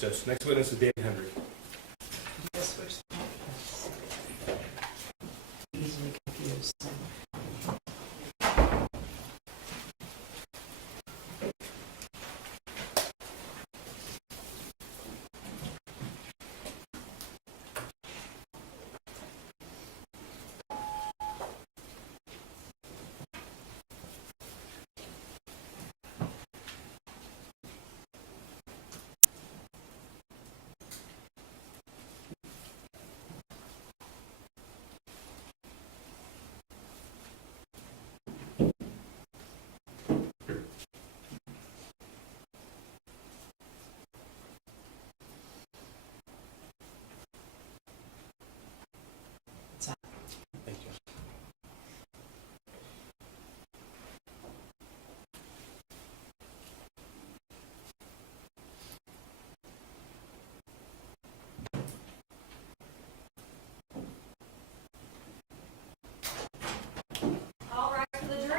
Yes, Judge. Next witness is David Hendrick. You guys switch them up? Easily confused. Thank you. All right for the jury.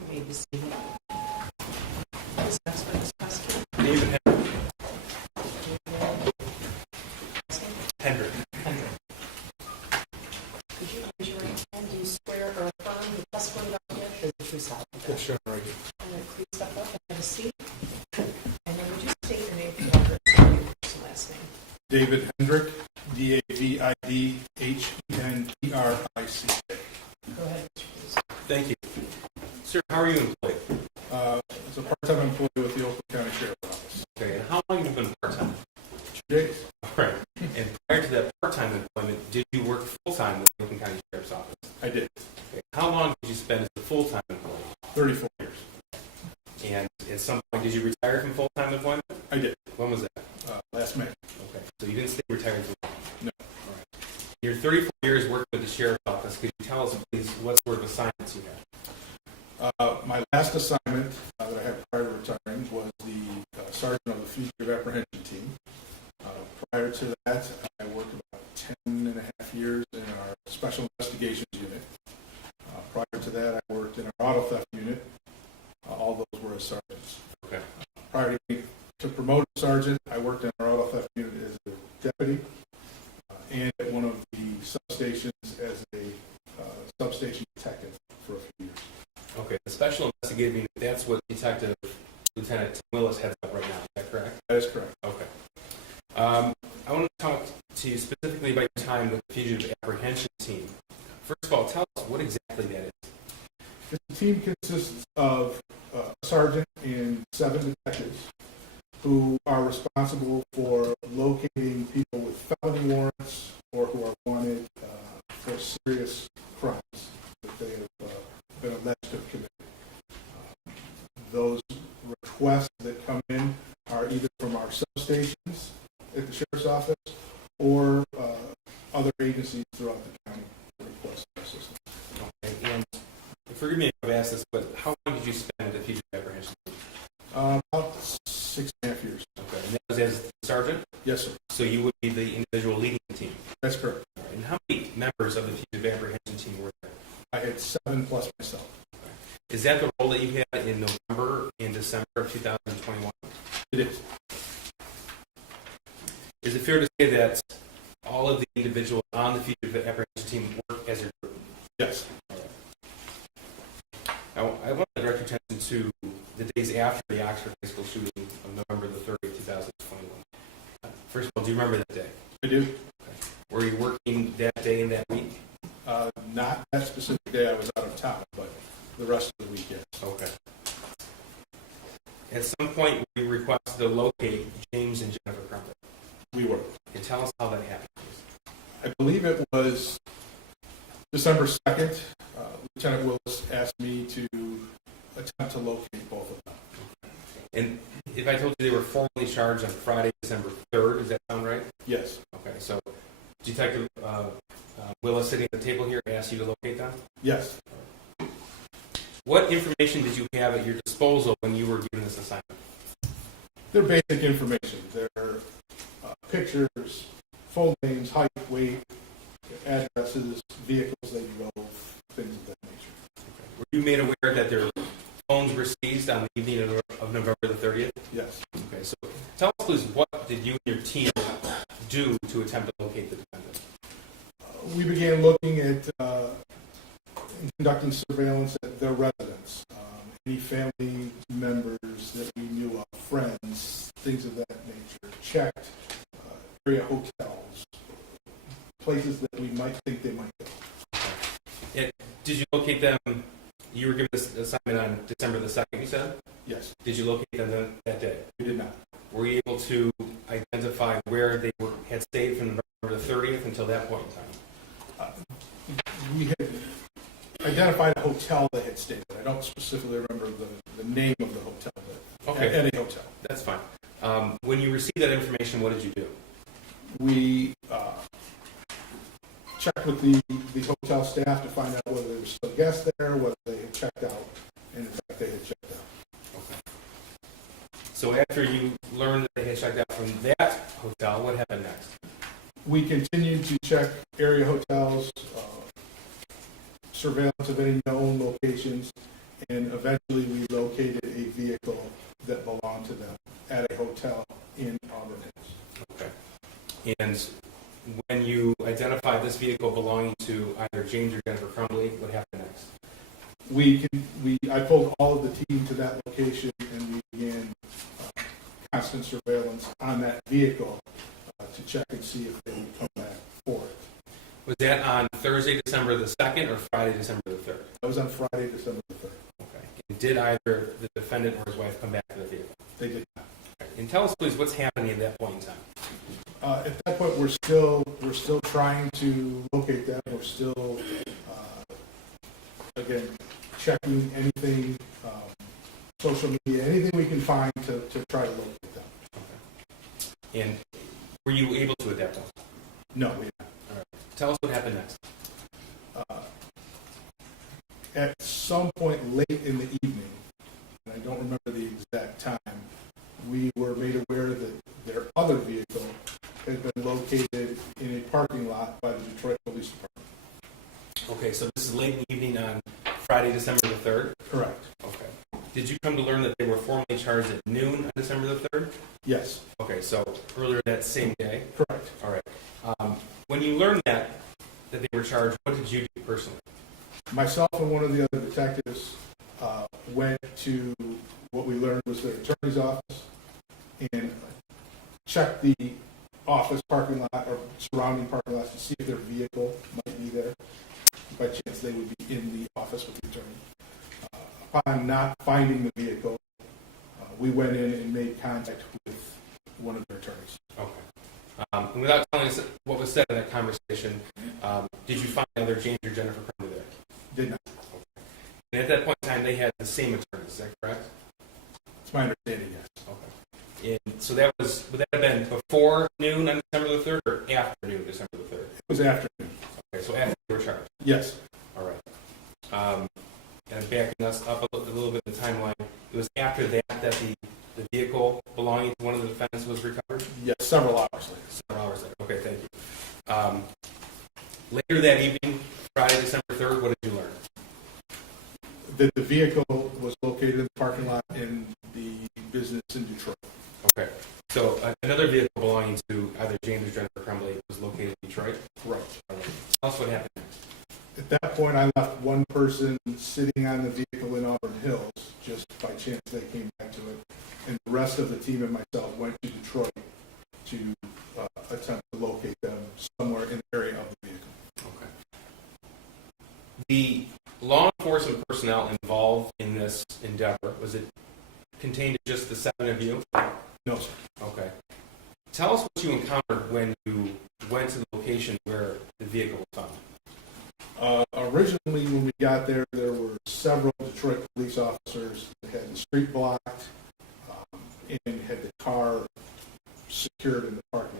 You may be seated. Who's next witness prosecutor? David Hendrick. Hendrick. Could you raise your right hand? Do you swear or affirm the testimony about to give is the true self? Yes, sure. Right. And then please step up and have a seat. And then would you state your name for the record and your first and last name? David Hendrick, D-A-V-I-D-H-E-N-D-R-I-C-K. Go ahead, Mr. Cruz. Thank you. Sir, how are you employed? As a part-time employee with the Oakland County Sheriff's Office. Okay, and how long have you been part-time? 2 days. All right. And prior to that part-time employment, did you work full-time with the Oakland County Sheriff's Office? I did. Okay. How long did you spend as a full-time employee? 34 years. And at some point, did you retire from full-time employment? I did. When was that? Last May. Okay. So you didn't stay retired too long? No. All right. Your 34 years working with the Sheriff's Office, could you tell us, please, what sort of assignments you had? My last assignment that I had prior to retiring was the sergeant of the fugitive apprehension team. Prior to that, I worked about 10 and a half years in our special investigations unit. Prior to that, I worked in our auto theft unit. All those were as sergeants. Okay. Prior to being promoted sergeant, I worked in our auto theft unit as a deputy and at one of the substations as a substation detective for a few years. Okay. The special investigative unit, that's what Detective Lieutenant Tim Willis heads up right now. Is that correct? That is correct. Okay. I want to talk to you specifically about your time with the fugitive apprehension team. First of all, tell us what exactly that is. The team consists of a sergeant and 7 detectives who are responsible for locating people with felony warrants or who are wanted for serious crimes that they have been alleged to have committed. Those requests that come in are either from our substations at the Sheriff's Office or other agencies throughout the county that request our assistance. Okay. And forgive me if I've asked this, but how long did you spend at the fugitive apprehension team? About 6.5 years. Okay. And that was as sergeant? Yes, sir. So you would be the individual leading the team. That's correct. All right. And how many members of the fugitive apprehension team were there? I had 7 plus myself. Is that the role that you had in November and December of 2021? It is. Is it fair to say that all of the individuals on the fugitive apprehension team work as a group? Yes. Now, I want to direct your attention to the days after the Oxford High School shooting of November the 30th, 2021. First of all, do you remember that day? I do. Were you working that day and that week? Not that specific day. I was out of town, but the rest of the week, yes. Okay. At some point, we requested to locate James and Jennifer Crumbley. We were. And tell us how that happened, please. I believe it was December 2nd. Lieutenant Willis asked me to attempt to locate both of them. And if I told you they were formally charged on Friday, December 3rd, does that sound right? Yes. Okay, so Detective Willis sitting at the table here asked you to locate them? Yes. What information did you have at your disposal when you were given this assignment? They're basic information. They're pictures, full names, height, weight, addresses, vehicles they drove, things of that nature. Were you made aware that their phones were seized on the evening of November the 30th? Yes. Okay, so tell us, please, what did you and your team do to attempt to locate the defendant? We began looking at and conducting surveillance at their residence. Any family members that we knew of, friends, things of that nature. Checked area hotels, places that we might think they might go. And did you locate them? You were given this assignment on December the 2nd, you said? Yes. Did you locate them that day? We did not. Were you able to identify where they had stayed from November the 30th until that point in time? We had identified a hotel they had stayed at. I don't specifically remember the name of the hotel. Okay. At a hotel. That's fine. When you received that information, what did you do? We checked with the hotel staff to find out whether there were still guests there, whether they had checked out, and in fact they had checked out. Okay. So after you learned that they had checked out from that hotel, what happened next? We continued to check area hotels, surveillance of any known locations, and eventually we located a vehicle that belonged to them at a hotel in Auburn Hills. Okay. And when you identified this vehicle belonging to either James or Jennifer Crumbley, what happened next? I pulled all of the team to that location and we began constant surveillance on that vehicle to check and see if they would come back for it. Was that on Thursday, December the 2nd, or Friday, December the 3rd? That was on Friday, December the 3rd. Okay. And did either the defendant or his wife come back to the vehicle? They did not. Okay. And tell us, please, what's happening at that point in time? At that point, we're still trying to locate them. We're still, again, checking anything, social media, anything we can find to try to locate them. Okay. And were you able to at that point? No, we All right. Tell us what happened next. at some point late in the evening, and I don't remember the exact time, we were made aware that their other vehicle had been located in a parking lot by the Detroit Police Department. Okay, so this is late in the evening on Friday, December the 3rd? Correct. Okay. Did you come to learn that they were formally charged at noon on December the 3rd? Yes. Okay, so earlier that same day? Correct. All right. When you learned that they were charged, what did you do personally? Myself and one of the other detectives went to what we learned was their attorney's office and checked the office parking lot or surrounding parking lots to see if their vehicle might be there. By chance, they would be in the office with the attorney. Upon not finding the vehicle, we went in and made contact with one of their attorneys. Okay. And without telling us what was said in that conversation, did you find either James or Jennifer Crumbley there? Did not. Okay. And at that point in time, they had the same attorneys, is that correct? It's my understanding, yes. Okay. And so that was, would that have been before noon on December the 3rd or after noon, December the 3rd? It was afternoon. Okay, so after you were charged. Yes. All right. And backing us up a little bit in the timeline, it was after that the vehicle belonging to one of the defendants was recovered? Yes, several hours later. Several hours later. Okay, thank you. Later that evening, Friday, December 3rd, what did you learn? That the vehicle was located in the parking lot in the business in Detroit. Okay. So another vehicle belonging to either James or Jennifer Crumbley was located in Detroit? Right. All right. Tell us what happened next. At that point, I left one person sitting on the vehicle in Auburn Hills, just by chance they came back to it, and the rest of the team and myself went to Detroit to attempt to locate them somewhere in the area of the vehicle. Okay. The law enforcement personnel involved in this endeavor, was it contained to just the 7 of you? No, sir. Okay. Tell us what you encountered when you went to the location where the vehicle was found. Originally, when we got there, there were several Detroit police officers that had the street blocked and had the car secured in the parking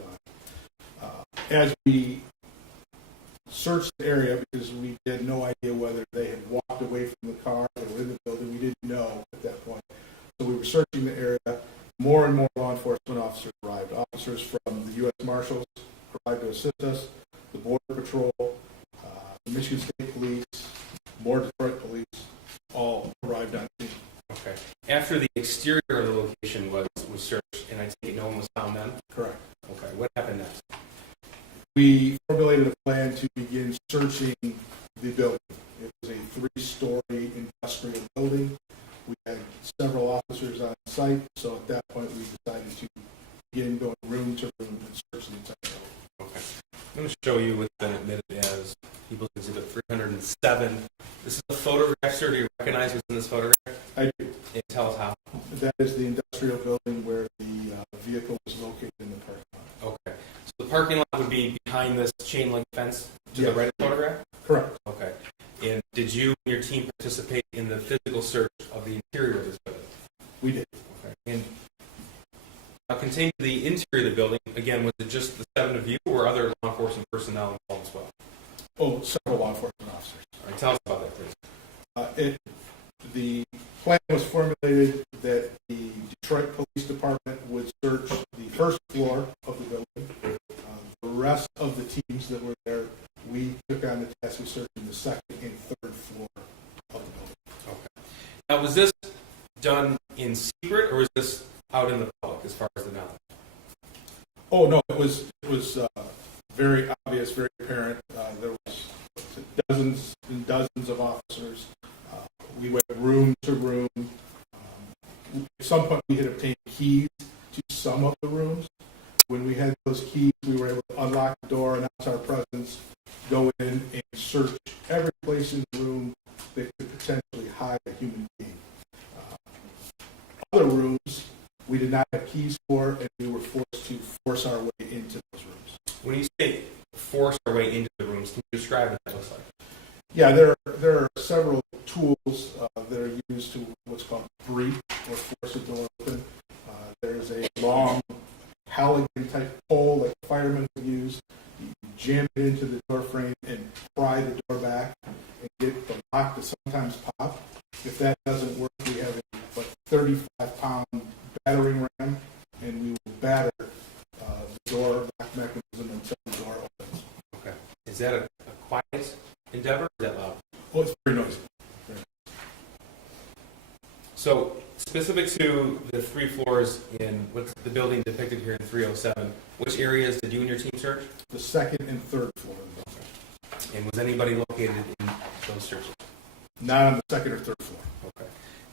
lot. As we searched the area, because we had no idea whether they had walked away from the car or were in the building, we didn't know at that point. So we were searching the area. More and more law enforcement officers arrived. Officers from the U.S. after the exterior of the location was searched, and I take it no one was found then? Correct. Okay, what happened next? We formulated a plan to begin searching the building. It was a 3-story industrial building. We had several officers on site, so at that point we decided to begin going room to room and search the entire building. Okay. I'm going to show you what's been admitted as People's Exhibit 307. This is a photograph, sir. Do you recognize what's in this photograph? I do. And tell us how. That is the industrial building where the vehicle was located in the parking lot. Okay. So the parking lot would be behind this chain link fence to the Yes. right of the photograph? Correct. Okay. And did you and your team participate in the physical search of the interior of this building? We did. Okay. And contained to the interior of the building, again, was it just the 7 of you or other law enforcement personnel involved as well? Oh, several law enforcement officers. All right, tell us about that, please. The plan was formulated that the Detroit Police Department would search the first floor of the building. The rest of the teams that were there, we took on the task of searching the second and third floor of the building. Okay. Now, was this done in secret or was this out in the public as far as the knowledge? Oh no, it was very obvious, very apparent. There was dozens and dozens of officers. We went room to room. At some point, we had obtained keys to some of the rooms. When we had those keys, we were able to unlock the door, announce our presence, go in and search every place in the room that could potentially hide a human being. Other rooms we did not have keys for, and we were forced to force our way into those rooms. When you say force our way into the rooms, can you describe what that looks like? Yeah, there are several tools that are used to what's called breach or force a door open. There's a long Halligan-type pole like firemen would use. You jam it into the door frame and pry the door back and get the lock to sometimes pop. If that doesn't work, we have a 35-pound battering ram, and we will batter the door lock mechanism until the door opens. Okay. Is that a quiet endeavor or is that loud? Oh, it's very noisy. So, specific to the 3 floors in what's the building depicted here in 307, which areas did you and your team search? The second and third floor of the building. And was anybody located in those searches? Not on the second or third floor. Okay.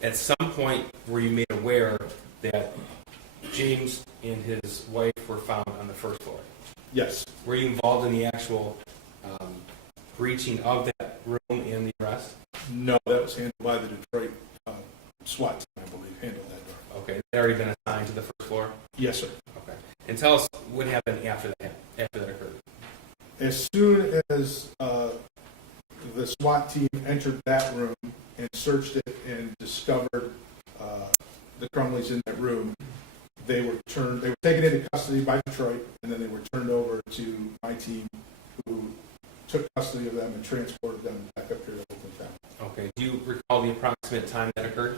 At some point, were you made aware that James and his wife were found on the first floor? Yes. Were you involved in the actual breaching of that room and the arrest? No, that was handled by the Detroit SWAT team, I believe, handled that door. Okay. It had already been assigned to the first floor? Yes, sir. Okay. And tell us what happened after that occurred. As soon as the SWAT team entered that room and searched it and discovered the Crumbleys in that room, they were taken into custody by Detroit, and then they were turned over to my team, who took custody of them and transported them back up here to Oakland County. Okay. Do you recall the approximate time that occurred?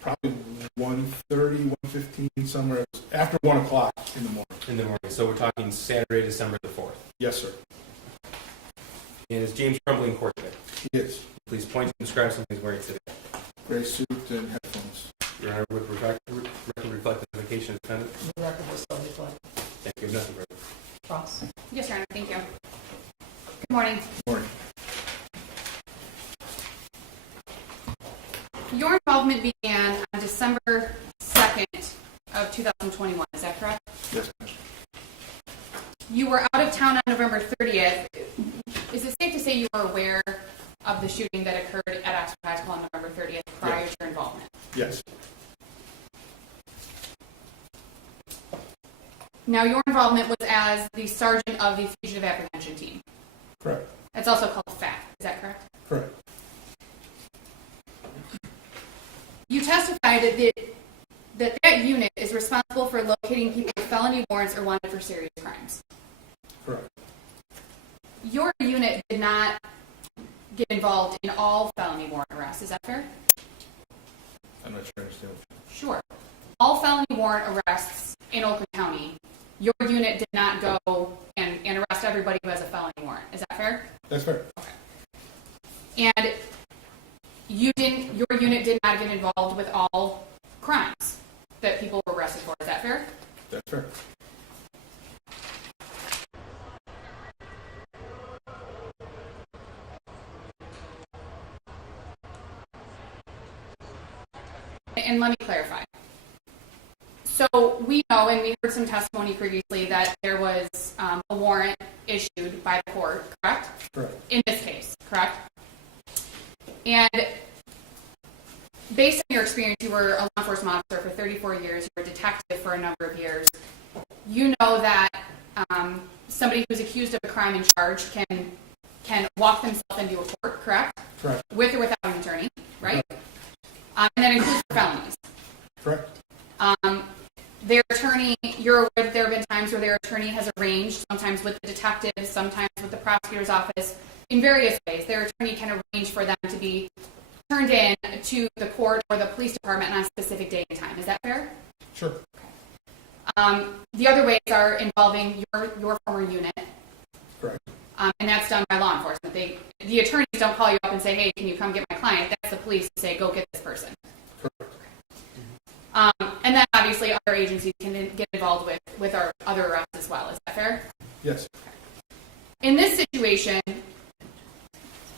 Probably 1:30, 1:15, somewhere. It was after 1 o'clock in the morning. In the morning. So we're talking Saturday, December the 4th. Yes, sir. And is James Crumbley in court today? He is. Please point and describe something he's wearing today. Gray suit and headphones. Your Honor, would record reflect the identification of the defendant? The record will still reflect. Thank you. Nothing further. Cross. Yes, Your Honor, thank you. Good morning. Morning. Your involvement began on December 2nd of 2021, is that correct? Yes, ma'am. You were out of town on November 30th. Is it safe to say you were aware of the shooting that occurred at Oxford High School on November 30th prior to your involvement? Yes. Now, your involvement was as the sergeant of the fugitive apprehension team. Correct. It's also called FAT, is that correct? Correct. You testified that unit is responsible for locating people with felony warrants or wanted for serious crimes. Correct. Your unit did not get involved in all felony warrant arrests, is that fair? I'm not sure I understand. Sure. All felony warrant arrests in Oakland County, your unit did not go and arrest everybody who has a felony warrant. Is that fair? That's fair. And your unit did not get involved with all crimes that people were arrested for. Is that fair? That's fair. And let me clarify. So we know, and we heard some testimony previously, that there was a warrant issued by the court, correct? Correct. In this case, correct? And based on your experience, you were a law enforcement officer for 34 years, you were a detective for a number of years. You know that somebody who's accused of a crime and charged can walk themselves into a court, correct? Correct. With or without an attorney, right? And that includes felonies. Correct. Their attorney, you're aware that there have been times where their attorney has arranged, sometimes with the detective, sometimes with the prosecutor's office, in various ways. Their attorney can arrange for them to be turned in to the court or the police department on a specific day and time. Is that fair? Sure. The other ways are involving your former unit. Correct. And that's done by law enforcement. The attorneys don't call you up and say, hey, can you come get my client? That's the police who say, go get this person. Correct. And then obviously other agencies can get involved with our other arrests as well. Is that fair? Yes. In this situation,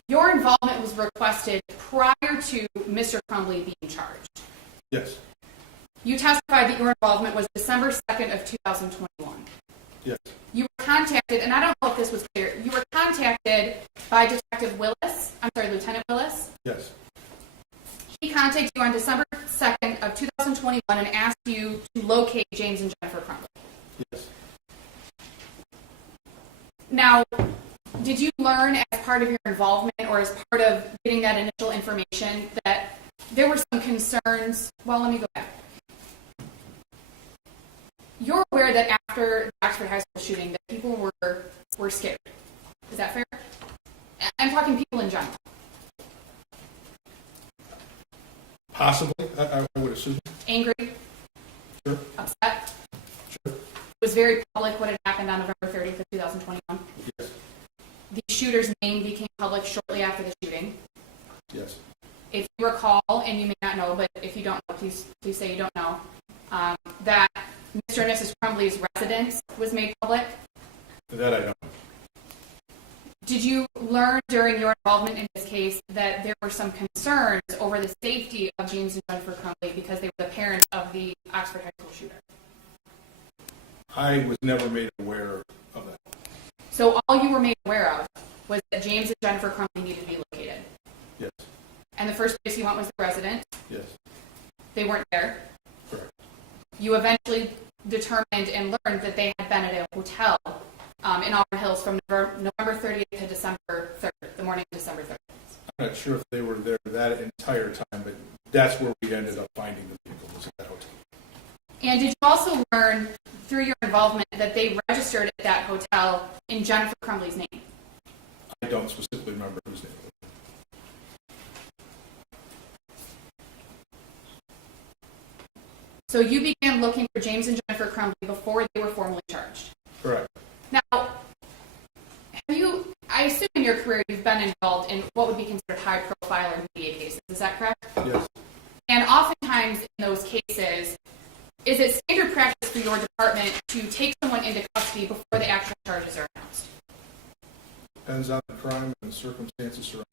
your involvement was requested prior to Mr. Crumbley being charged. Yes. You testified that your involvement was December 2nd of 2021. Yes. You were contacted, and I don't know if this was clear, you were contacted by Lieutenant Willis. Yes. He contacted you on December 2nd of 2021 and asked you to locate James and Jennifer Crumbley. Yes. Now, did you learn as part of your involvement or as part of getting that initial information that there were some concerns? Well, let me go back. You're aware that after the Oxford High School shooting that people were scared. Is that fair? I'm talking people in general. Possibly, I would assume. Angry? Sure. Upset? Sure. It was very public what had happened on November 30th of 2021. Yes. The shooter's name became public shortly after the shooting. Yes. If you recall, and you may not know, but if you don't know, please say you don't know, that Mr. and Mrs. Crumbley's residence was made public. That I don't. Did you learn during your involvement in this case that there were some concerns over the safety of James and Jennifer Crumbley because they were the parents of the Oxford High School shooter? I was never made aware of that. So all you were made aware of was that James and Jennifer Crumbley needed to be located. Yes. And the first place you went was the residence. Yes. They weren't there. Correct. You eventually determined and learned that they had been at a hotel in Auburn Hills from November 30th to December 3rd, the morning of December 3rd. I'm not sure if they were there that entire time, but that's where we ended up finding the vehicle, was at that hotel. And did you also learn through your involvement that they registered at that hotel in Jennifer Crumbley's name? I don't specifically remember whose name it was. So you began looking for James and Jennifer Crumbley before they were formally charged. Correct. Now, I assume in your career you've been involved in what would be considered high-profile or media cases. Is that correct? Yes. And oftentimes in those cases, is it standard practice for your department to take someone into custody before the actual charges are announced? Depends on the crime and the circumstances surrounding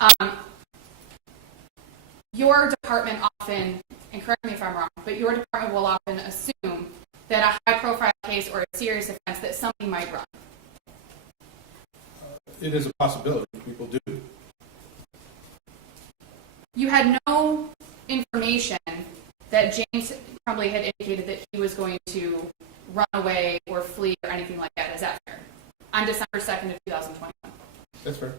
it. Your department often, and correct me if I'm wrong, but your department will often assume that a high-profile case or a serious offense that somebody might run. It is a possibility. People do. You had no information that James Crumbley had indicated that he was going to run away or flee or anything like that. Is that fair? On December 2nd of 2021. That's fair.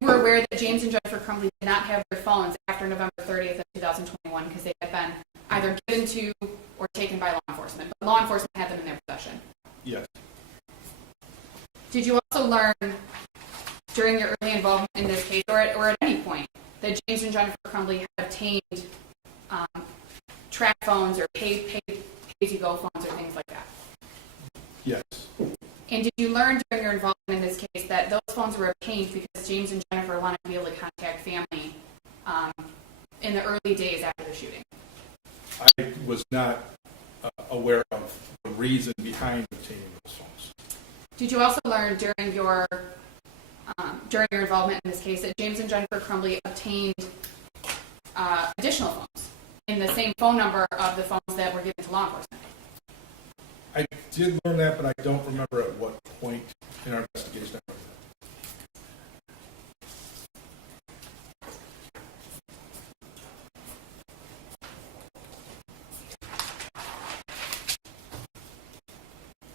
You were aware that James and Jennifer Crumbley did not have their phones after November 30th of 2021 because they had been either given to or taken by law enforcement, but law enforcement had them in their possession. Yes. Did you also learn during your early involvement in this case or at any point that James and Jennifer Crumbley had obtained track phones or pay-as-you-go phones or things like that? Yes. And did you learn during your involvement in this case that those phones were obtained because James and Jennifer wanted to be able to contact family in the early days after the shooting? I was not aware of the reason behind obtaining those phones. Did you also learn during your involvement in this case that James and Jennifer Crumbley obtained additional phones in the same phone number of the phones that were given to law enforcement? I did learn that, but I don't remember at what point in our investigation I learned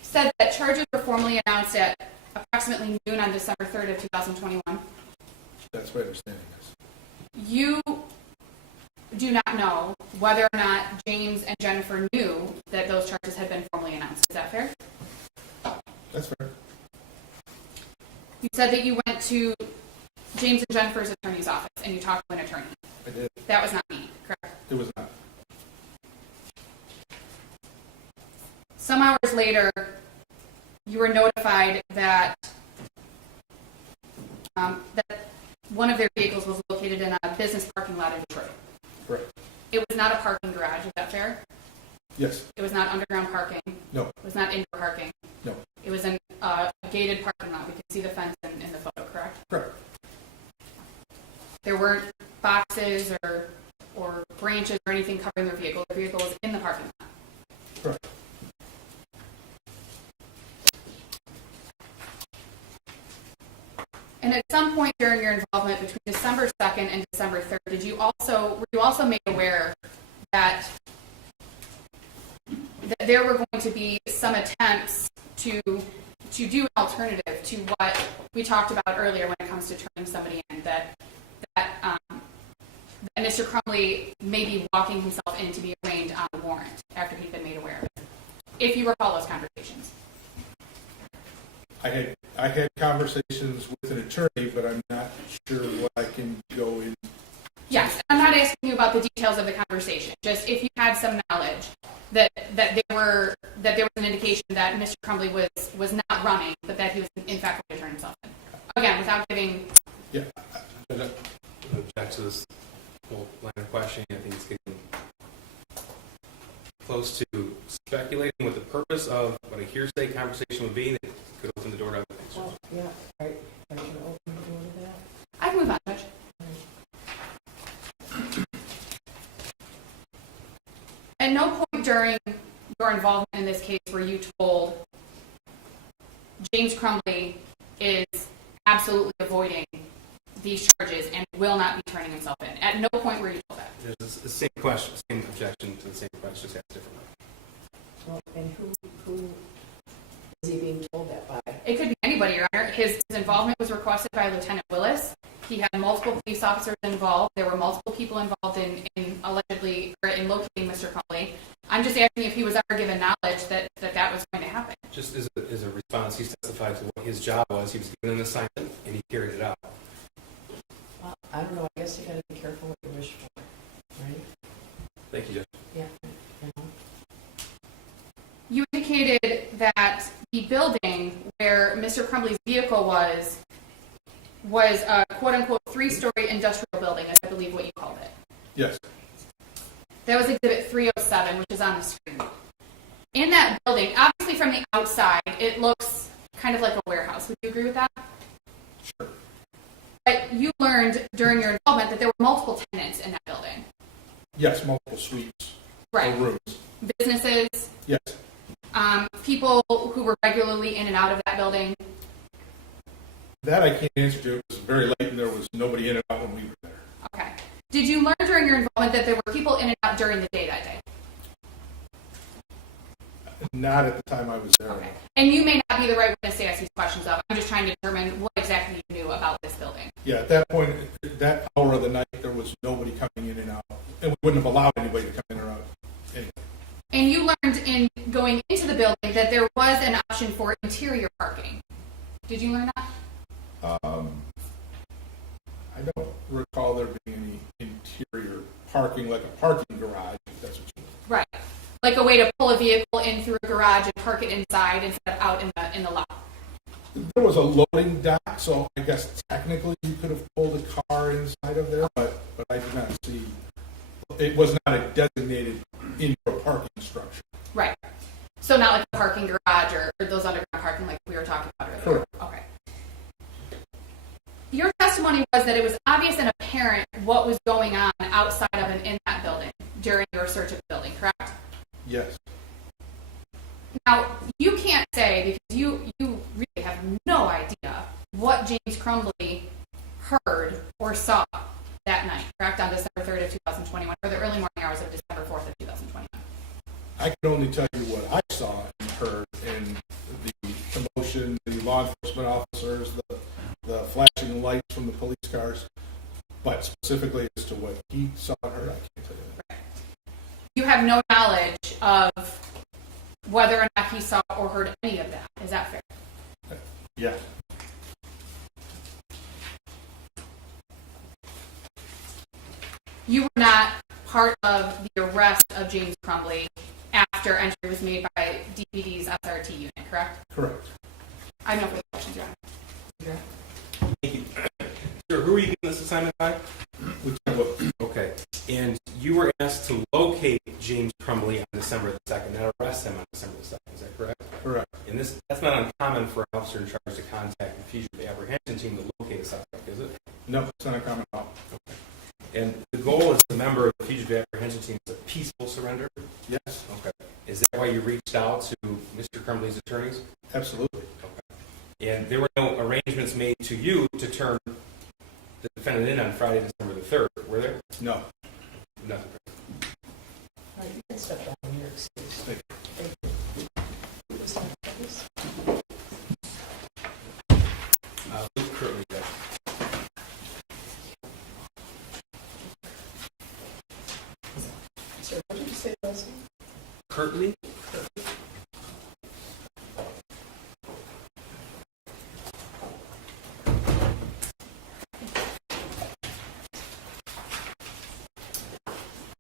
Said that charges were formally announced at approximately noon on December 3rd of 2021. that. That's my understanding. Yes. You do not know whether or not James and Jennifer knew that those charges had been formally announced. Is that fair? That's fair. You said that you went to James and Jennifer's attorney's office and you talked to an attorney. I did. That was not me, correct? It was not. Some hours later, you were notified that that one of their vehicles was located in a business parking lot in Detroit. Correct. It was not a parking garage, is that fair? Yes. It was not underground parking. No. It was not indoor parking. No. It was in a gated parking lot. We can see the fence in the photo, correct? Correct. There weren't boxes or branches or anything covering their vehicle. Their vehicle was in the parking lot. Correct. And at some point during your involvement between December 2nd and December 3rd, were you also made aware that there were going to be some attempts to do an alternative to what we talked about earlier when it comes to turning somebody in, that Mr. Crumbley may be walking himself in to be arraigned on a warrant after he'd been made aware of it, if you recall those conversations? I had conversations with an attorney, but I'm not sure what I can go in. Yes, I'm not asking you about the details of the conversation. Just if you had some knowledge that there was an indication that Mr. Crumbley was not running, but that he was in fact going to turn himself in. Again, without giving. Yeah. Object to this whole line of questioning. I think it's getting close to speculating what the purpose of what a hearsay conversation would be that could open the door to other things. Well, yeah, right. Are you going to open the door to that? I can move on, Judge. At no point during your involvement in this case were you told James Crumbley is absolutely avoiding these charges and will not be turning himself in. At no point were you told that. There's the same question, same objection to the same question, just asked differently. Well, and who is he being told that by? It could be anybody, Your Honor. His involvement was requested by Lieutenant Willis. He had multiple police officers involved. There were multiple people involved in allegedly or in locating Mr. Crumbley. I'm just asking if he was ever given knowledge that was going to happen. Just as a response, he testified to what his job was. He was given an assignment, and he carried it out. Well, I don't know. I guess you got to be careful what you wish for, right? Thank you, Judge. Yeah. You know. You indicated that the building where Mr. Crumbley's vehicle was a quote-unquote three-story industrial building, as I believe what you called it. Yes. That was Exhibit 307, which is on the screen. In that building, obviously from the outside, it looks kind of like a warehouse. Would you agree with that? Sure. But you learned during your involvement that there were multiple tenants in that building. Yes, multiple suites. Right. Or rooms. Businesses, Yes. people who were regularly in and out of that building. That I can't answer to. It was very late and there was nobody in and out when we were there. Okay. Did you learn during your involvement that there were people in and out during the day that day? Not at the time I was there. Okay. And you may not be the right witness to ask these questions of. I'm just trying to determine what exactly you knew about this building. Yeah, at that point, that hour of the night, there was nobody coming in and out. And we wouldn't have allowed anybody to come in or out. Anyway. And you learned in going into the building that there was an option for interior parking. Did you learn that? I don't recall there being any interior parking, like a parking garage, if that's what you mean. Right. like a way to pull a vehicle in through a garage and park it inside instead of out in the lot. There was a loading dock, so I guess technically you could have pulled a car inside of there, but I did not see. It was not a designated indoor parking structure. Right. So not like a parking garage or those underground parking like we were talking about earlier. Correct. Okay. Your testimony was that it was obvious and apparent what was going on outside of and in that building during your search of the building, correct? Yes. Now, you can't say, because you really have no idea what James Crumbley heard or saw that night, correct, on December 3rd of 2021, or the early morning hours of December 4th of 2021. I can only tell you what I saw and heard, and the commotion, the law enforcement officers, the flashing lights from the police cars, but specifically as to what he saw and heard, I can't tell you that. Right. You have no knowledge of whether or not he saw or heard any of that. Is that fair? Yeah. You were not part of the arrest of James Crumbley after entry was made by DPD's SRT unit, correct? Correct. I have no further questions, Your Honor. Thank you. Sir, who were you given this assignment by? Lieutenant Wilkes. Okay. And you were asked to locate James Crumbley on December the 2nd, not arrest him on December the 2nd. Is that correct? Correct. And that's not uncommon for an officer in charge to contact the fugitive apprehension team to locate a suspect, is it? No, it's not a comment at all. Okay. And the goal as a member of the fugitive apprehension team is a peaceful surrender? Yes, Okay. Is that why you reached out to Mr. Crumbley's attorneys? absolutely. Okay. And there were no arrangements made to you to turn the defendant in on Friday, December the 3rd, were there? No. Nothing. All right, you can step down in your excuse. Thank you. Thank you. Who's that, please? Luke Curtley, yes. Sir, what did you say last name? Curtley?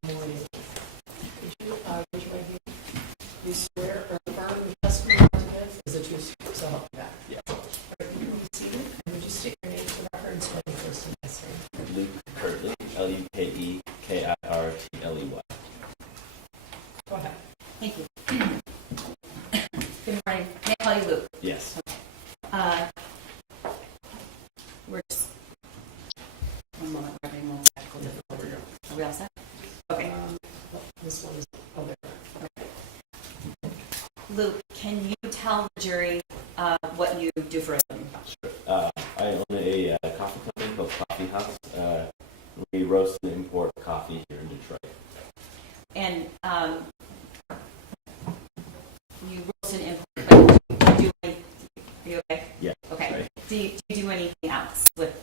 Morning. Did you, raise your right hand? You swear or affirm the testimony you're about to give is the truth, so help you God? Yeah. All right, you can be seated, and would you state your name for the record and spell your first and last name? Luke Curtley, Lukekirtley. Go ahead. Thank you. Good morning. May I call you Luke? Yes. We're just one moment. We're having one technical difficulty. Are we all set? Okay. This one is, oh, there. Luke, can you tell the jury what you do for a living? Sure. I own a coffee company called Coffee House. We roast and import coffee here in Detroit. And you roast and import, but do you do anything? Are you okay? Yeah. Okay. Sorry. Do you do anything else with?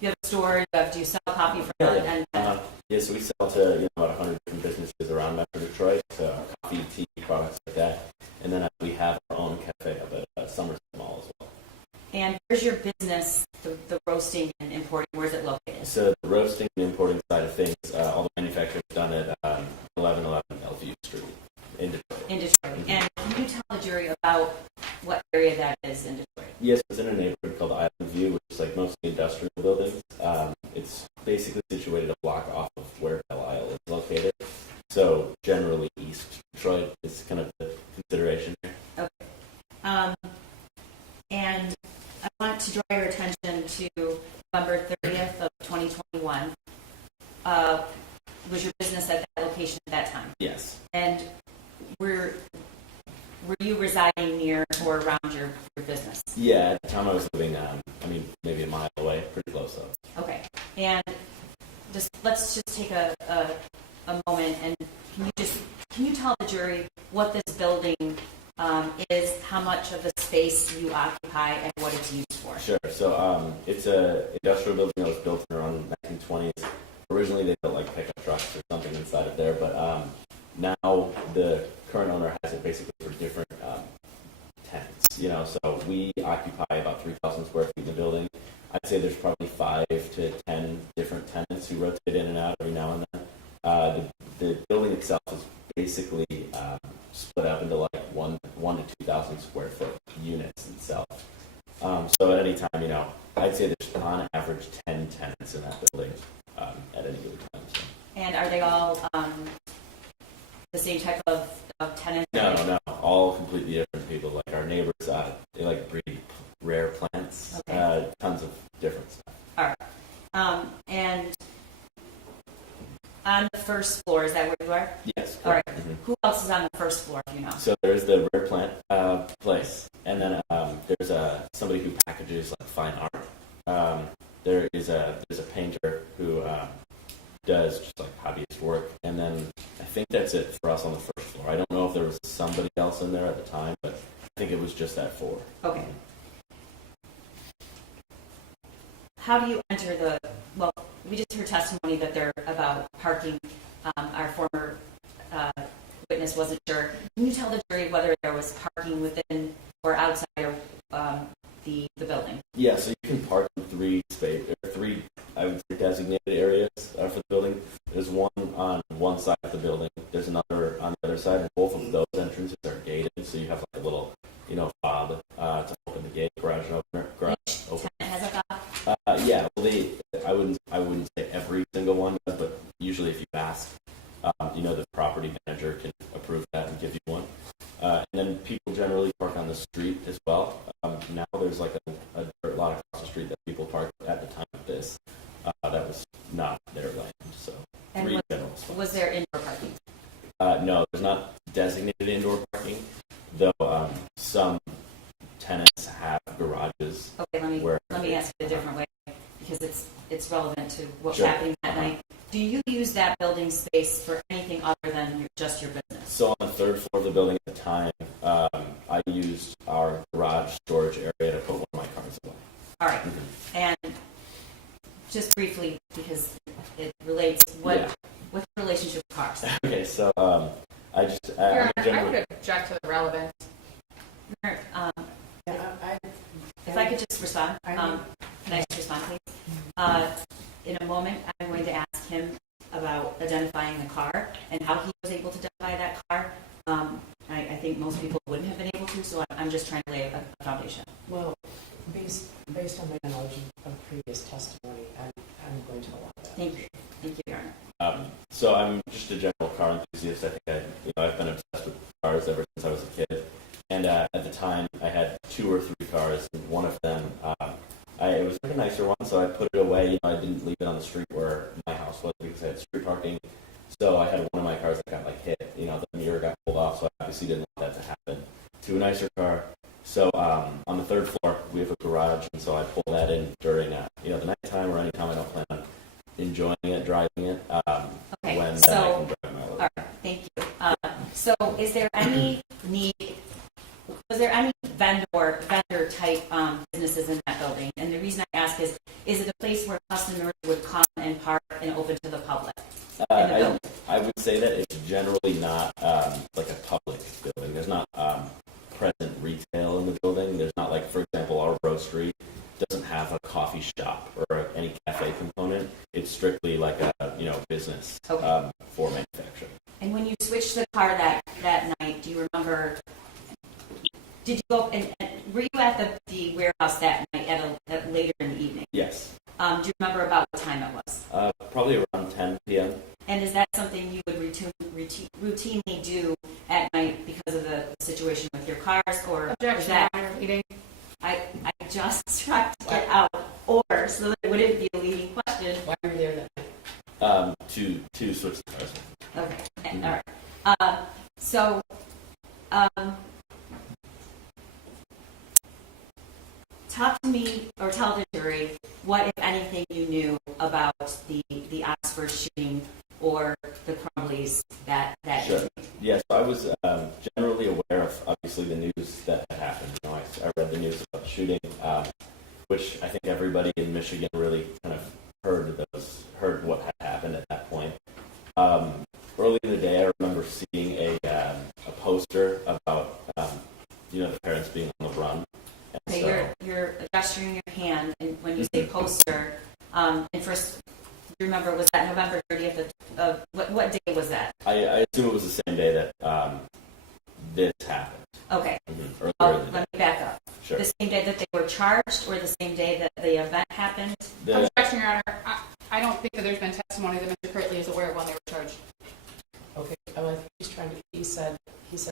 You have a store. Do you sell coffee for and Yeah, so we sell to about 100 different businesses around Metro Detroit, so coffee, tea, products like that. And then we have our own cafe up at Somerset Mall as well. And where's your business, the roasting and importing, where's it located? So the roasting and importing side of things, all the manufacturing is done at 1111 Elview Street in Detroit. In Detroit. And can you tell the jury about what area that is in Detroit? Yes, it's in a neighborhood called Island View, which is like mostly industrial buildings. It's basically situated a block off of where Belle Isle is located. So generally East Detroit is kind of the consideration here. Okay. And I want to draw your attention to November 30th of 2021. Was your business at that location at that time? Yes. And were you residing near or around your business? Yeah, at the time I was living, maybe a mile away, pretty close though. Okay. And let's just take a moment and can you tell the jury what this building is, how much of the space you occupy, and what it's used for? Sure. So it's an industrial building that was built in around the 1920s. Originally they built like pickup trucks or something inside of there, but now the current owner has it basically for different tenants. So we occupy about 3,000 square feet in the building. I'd say there's probably 5 to 10 different tenants who rotate in and out every now and then. The building itself is basically split up into like one to 2,000 square foot units itself. So at any time, I'd say there's on average 10 tenants in that building at any given time. So. And are they all the same type of tenants? No, all completely different people. Like our neighbors, they like breed rare plants, Okay. tons of different stuff. All right. And on the first floor, is that where you are? Yes. All right. Mm-hmm. Who else is on the first floor, if you know? So there's the rare plant place, and then there's somebody who packages like fine art. There's a painter who does just like hobbyist work, and then I think that's it for us on the first floor. I don't know if there was somebody else in there at the time, but I think it was just that floor. Okay. How do you enter well, we just heard testimony that they're about parking. Our former witness wasn't sure. Can you tell the jury whether there was parking within or outside of the building? Yeah, so you can park in three I would say designated areas for the building. There's one on one side of the building. There's another on the other side, and both of those entrances are gated. So you have like a little, fob to open the gate, garage opener. Tenant has a fob? Yeah, well, I wouldn't say every single one does, but usually if you ask, the property manager can approve that and give you one. And then people generally park on the street as well. Now there's like a dirt lot across the street that people park at the time of this. That was not their land, so And three general spots. Was there indoor parking? No, there's not designated indoor parking, though some tenants have garages. Okay, let me ask it a different way because it's relevant to what's Sure. happening that night. Do you use that building space for anything other than just your business? So on the third floor of the building at the time, I used our garage storage area to put one of my cars away. All right. Mm-hmm. And just briefly, because it relates, what's your relationship with cars? Okay, so I just Your I'm Honor, I would object to the relevance. If I could just respond, can I just respond, please? In a moment, I'm going to ask him about identifying the car and how he was able to identify that car. I think most people wouldn't have been able to, so I'm just trying to lay a foundation. Well, based on my knowledge of previous testimony, I'm going to allow that. Thank you, Your Honor. So I'm just a general car enthusiast. I think I've been obsessed with cars ever since I was a kid. And at the time, I had 2 or 3 cars, and one of them, it was like a nicer one, so I put it away. I didn't leave it on the street where my house was because I had street parking. So I had one of my cars that got hit. The mirror got pulled off, so I obviously didn't want that to happen. To a nicer car. So on the third floor, we have a garage, and so I pull that in during the nighttime or any time I don't plan on enjoying it, driving it. Okay, when so, I can drive my all right, thank you. So is there any was there any vendor type businesses in that building? And the reason I ask is it a place where customers would come and park and open to the public? I would say that it's generally not like a public building. There's not present retail in the building. There's not like, for example, our roastery doesn't have a coffee shop or any cafe component. It's strictly like a business for manufacturing. And when you switched the car that night, do you remember? Did you go and were you at the warehouse that night at later in the evening? Yes. Do you remember about what time it was? Probably around 10 p.m. And is that something you would routinely do at night because of the situation with your cars, or Objection, is that Your Honor, leading. I just struck it out, or so that it wouldn't be a leading question. Why were you there that night? To switch the cars. Okay, all right. So, talk to me or tell the jury what, if anything, you knew about the Oxford shooting or the Crumbleys that Sure. evening. Yes, I was generally aware of obviously the news that had happened. I read the news about the shooting, which I think everybody in Michigan really kind of heard what had happened at that point. Early in the day, I remember seeing a poster about the parents being on the run. And Okay, so, you're gesturing your hand, and when you say poster, and first, do you remember, was that November 30th of what day was that? I assume it was the same day charged or the same day that the event happened? Objection, Your Honor. I don't think that there's been testimony that Mr. Kirtley is aware of when they were charged. Okay, he said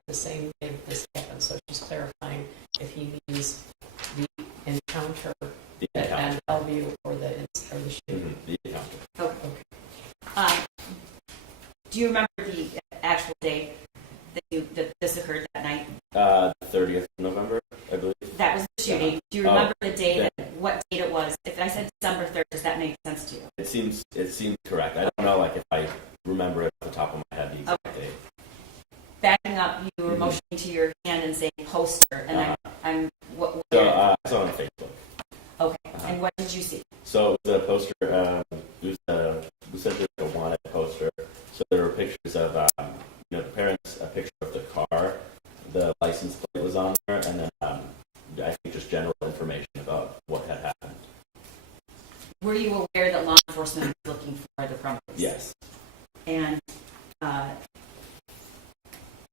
the same day that this happened, so she's clarifying if he means the encounter at Bellevue or the shooting. The encounter. Okay. Do you remember the actual day that this occurred that night? 30th of November, I believe. That was the shooting. Do you remember the day what date it was? If I said December 3rd, does that make sense to you? It seems correct. I don't know, like, if I remember it off the top of my head the exact date. Backing up, you were motioning to your hand and saying poster, and what? I saw it on Facebook. Okay, and what did you see? So it was a poster. It was essentially like a wanted poster. So there were pictures of the parents, a picture of the car, the license plate was on there, and then I think just general information about what had happened. Were you aware that law enforcement was looking for the Crumbleys? Yes. And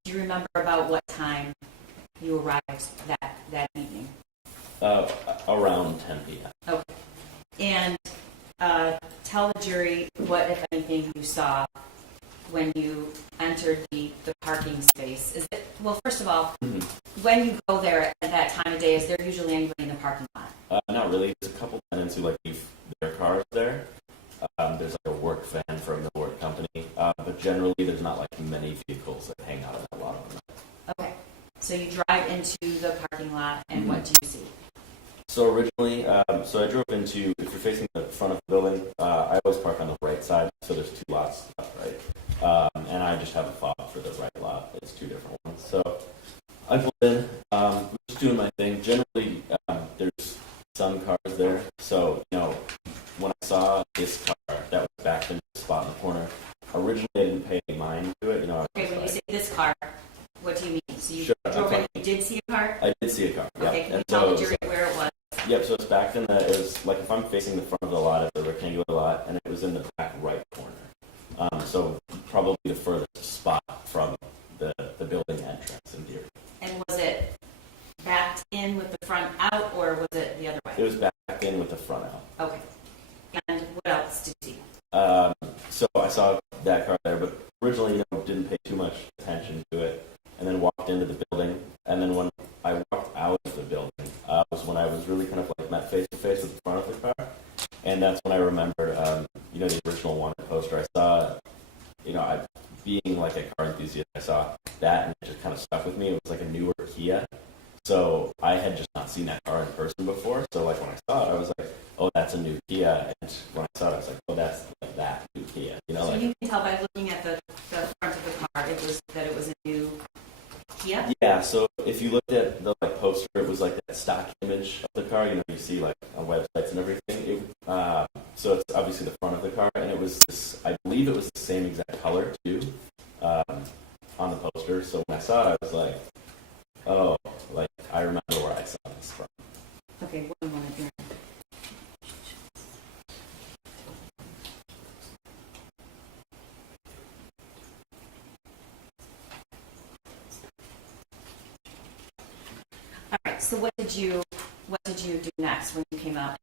do you remember about what time you arrived that evening? Around 10 p.m. Okay. And tell the jury what, if anything, you saw when you entered the parking space. Well, first of all, when you go there at that time of day, is there usually anybody in the parking lot? Not really. There's a couple tenants who leave their cars there. There's like a work van from the work company, but generally there's not like many vehicles that hang out in that lot of them. Okay. So you drive into the parking lot, and what do you see? So originally, so I drove into, if you're facing the front of the building, I always park on the right side, so there's two lots left, right? And I just have a fob for the right lot. It's two different ones. So I pulled in, just doing my thing. Generally, there's some cars there. So, when I saw this car that was backed into the spot in the corner, originally I didn't pay any mind to it. Okay, when you say this car, what do you mean? So you Sure, drove in, you did see a car? I did see a car. Okay, Yeah. can you tell the jury where it was? Yep, so it's backed in it was like if I'm facing the front of the lot, it's a rectangular lot, and it was in the back right corner. So probably the furthest spot from the building entrance in theory. And was it backed in with the front out, or was it the other way? It was backed in with the front out. Okay. And what else did you see? So I saw that car there, but originally didn't pay too much attention to it, and then walked into the building, and then when I walked out of the building was when I was really kind of like met face to face with the front of the car, and that's when I remembered, the original wanted poster. I saw, being like a car enthusiast, I saw that, and it just kind of stuck with me. It was like a newer Kia, so I had just not seen that car in person before. So like when I saw it, I was like, oh, that's a new Kia, and when I saw it, I was like, oh, that's like that new Kia. So you can tell by looking at the front of the car, it was a new Kia? Yeah, so if you looked at the poster, it was like that stock image of the car, you see like on websites and everything. So it's obviously the front of the car, and it was this, I believe it was the same exact color too, on the poster. So when I saw it, I was like, oh, like I remember where I saw this from. Okay, one moment here. All right. So what did you do next when you came out?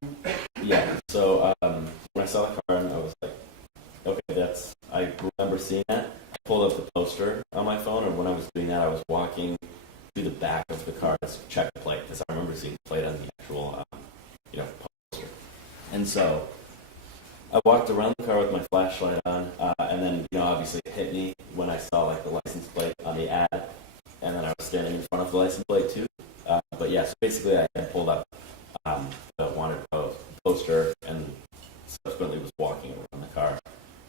Yeah. So when I saw the car, I was like, okay, I remember seeing that. I pulled up the poster on my phone, and when I was doing that, I was walking to the back of the car to check the plate, because I remember seeing the plate on the actual, poster. And so I walked around the car with my flashlight on, and then, obviously it hit me when I saw like the license plate on the ad, and then I was standing in front of the license plate too. But yeah, so basically I had pulled up the wanted poster and subsequently was walking around the car.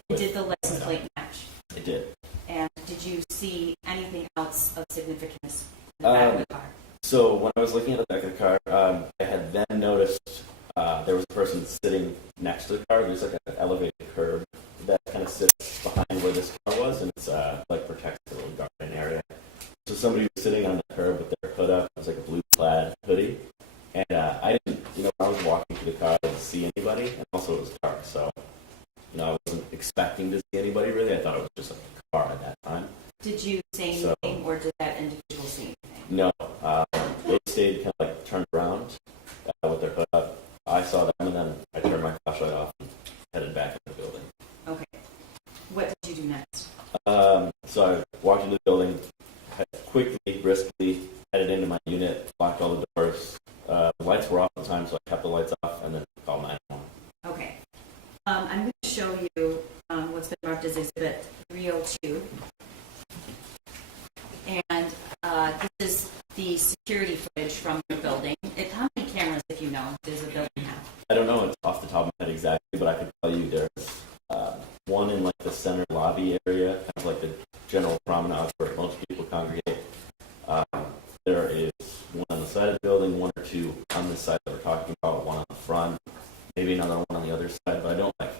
Did the license plate match? It did. And did you see anything else of significance in the back of the car? So when I was looking at the back of the car, I had then noticed there was a person sitting next to the car. There's like an elevated curb that kind of sits behind where this car was, and it's like protects the little garden area. So somebody was sitting on the curb with their hood up. It was like a blue plaid hoodie. And I didn't, when I was walking through the car, I didn't see anybody. And also it was dark. So, I wasn't expecting to see anybody really. I thought it was just a car at that time. Did you say anything, or did that individual say anything? No. They stayed kind of like turned around when saw them, and then I turned my flashlight off and headed back into the building. Okay. What did you do next? So I walked into the building, quickly, briskly, headed into my unit, locked all the doors. The lights were off at the time, so I kept the lights off, and then called 911. Okay. I'm going to show you what's been marked as Exhibit 302. And this is the security footage from the building. How many cameras, if you know, does the building have? I don't know it's off the top of my head exactly, but I can tell you there's one in like the center lobby area, kind of like the general promenade where most people congregate. There is one on the side of the building, one or two on this side that we're talking about, one on the front, maybe another one on the other side, but I don't like